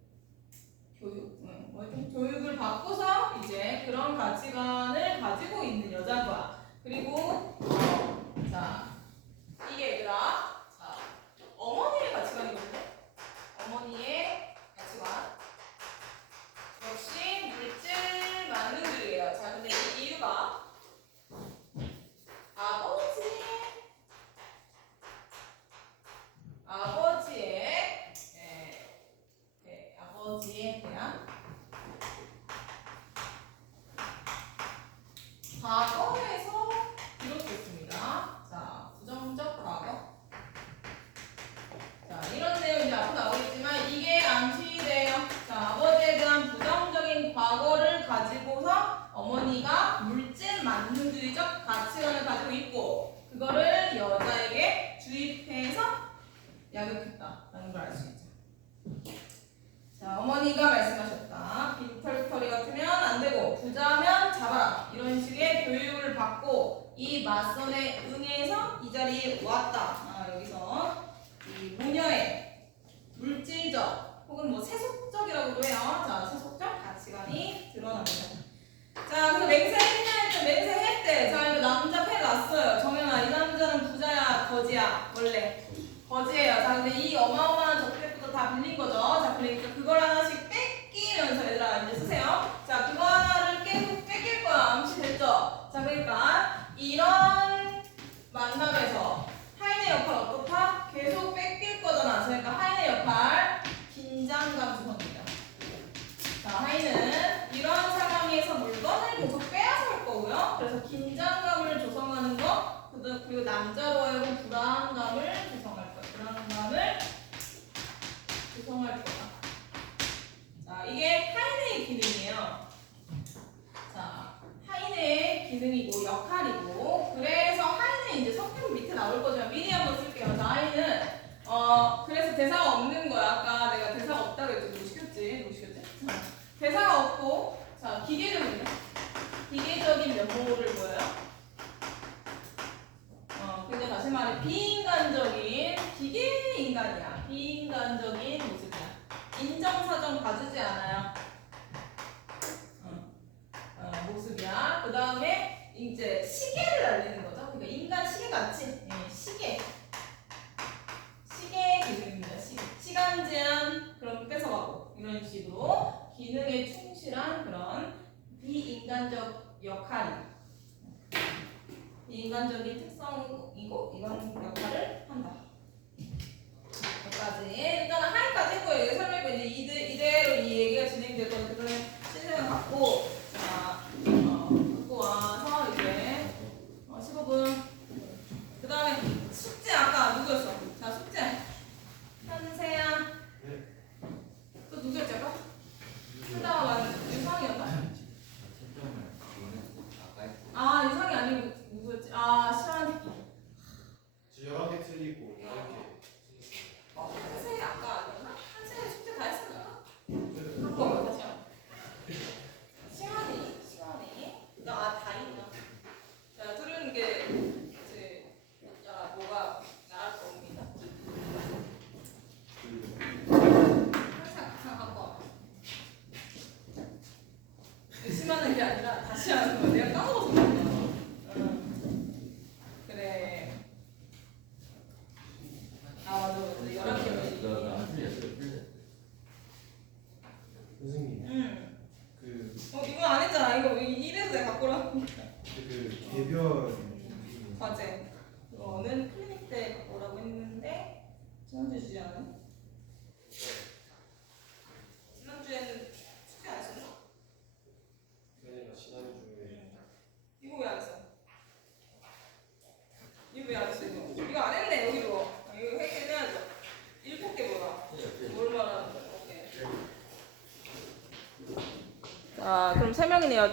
교육, 뭐지? 교육을 받고서 이제 그런 가치관을 가지고 있는 여자인 거야. 그리고 자, 이게 얘들아, 자, 어머니의 가치관이거든요. 어머니의 가치관 역시 물질 만능들이에요. 자, 근데 이 이유가 아버지 이 자리에 왔다. 여기서 이 모녀의 물질적 혹은 뭐 세속적이라고도 해요. 자, 세속적 가치관이 드러납니다. 자, 그래서 맹세했냐 했죠. 맹세했대. 자, 이거 남자 패 났어요. 정연아, 이 남자는 부자야, 거지야? 원래 거지예요. 자, 근데 이 어마어마한 적폐부터 다 빌린 거죠. 자, 그러니까 그걸 하나씩 뺏기면서 얘들아 이제 쓰세요. 자, 그거 하나를 계속 뺏길 거야. 암시됐죠? 자, 그러니까 이런 만남에서 하인의 역할 어떻다? 계속 뺏길 거잖아. 그러니까 하인의 역할 긴장감 조성입니다. 자, 하인은 이런 상황에서 물건을 계속 빼앗을 거고요. 그래서 긴장감을 조성하는 거, 그리고 남자로 하여금 불안감을 조성할 거예요. 불안감을 조성할 거다. 자, 이게 하인의 기능이에요. 자, 하인의 기능이고 역할이고, 그래서 하인은 이제 성격 밑에 나올 거지만 미리 한번 쓸게요. 자, 하인은 그래서 대사가 없는 거야. 아까 내가 대사가 없다 그랬지. 누구 시켰지? 대사가 없고, 자, 기계적인 면모를 보여요. 근데 다시 말해 비인간적인 기계 인간이야. 비인간적인 모습이야. 인정사정 봐주지 않아요. 모습이야. 그 다음에 이제 시계를 알리는 거죠. 그러니까 인간 시계 같이 시계 기능입니다. 시간 제한 그럼 뺏어가고 이런 식으로 기능에 충실한 그런 비인간적 역할이 비인간적인 특성이고 이런 역할을 한다. 여기까지 일단은 하이까지 했고요. 여기 설명해 이제 이대로 이 얘기가 진행될 거니까 그런 신생을 갖고 갖고 와서 이제 15분 그 다음에 숙제 아까 누구였어? 자, 숙제 현세야. 또 누구였지 아까? 쓰다가 말은 유성이었나? 유성이 아니고 누구였지? 시환이. 여러 개 틀리고 이렇게 한세 아까 아니었나? 한세 숙제 다 했었나? 한번 다시 한번. 시환이. 다이나. 자, 들은 게 이제 뭐가 나을 겁니다. 항상 한번. 열심히 하는 게 아니라 다시 하는 거야. 내가 까먹어서 그런 거야. 그래. 맞아. 11개. 선생님 이거 안 했잖아. 이거 이래서 내가 갖고 오라고. 그 개별 과제. 이거는 클리닉 때 갖고 오라고 했는데 지난주에 주지 않았니? 지난주에는 숙제 안 했었나? 그러니까 지난주에 이거 왜 안 했어? 이거 왜 안 했어? 이거 안 했네. 여기로. 이거 해야죠. 7개 뭐라? 뭘 말하는 거야? 오케이. 자, 그럼 3명이네요.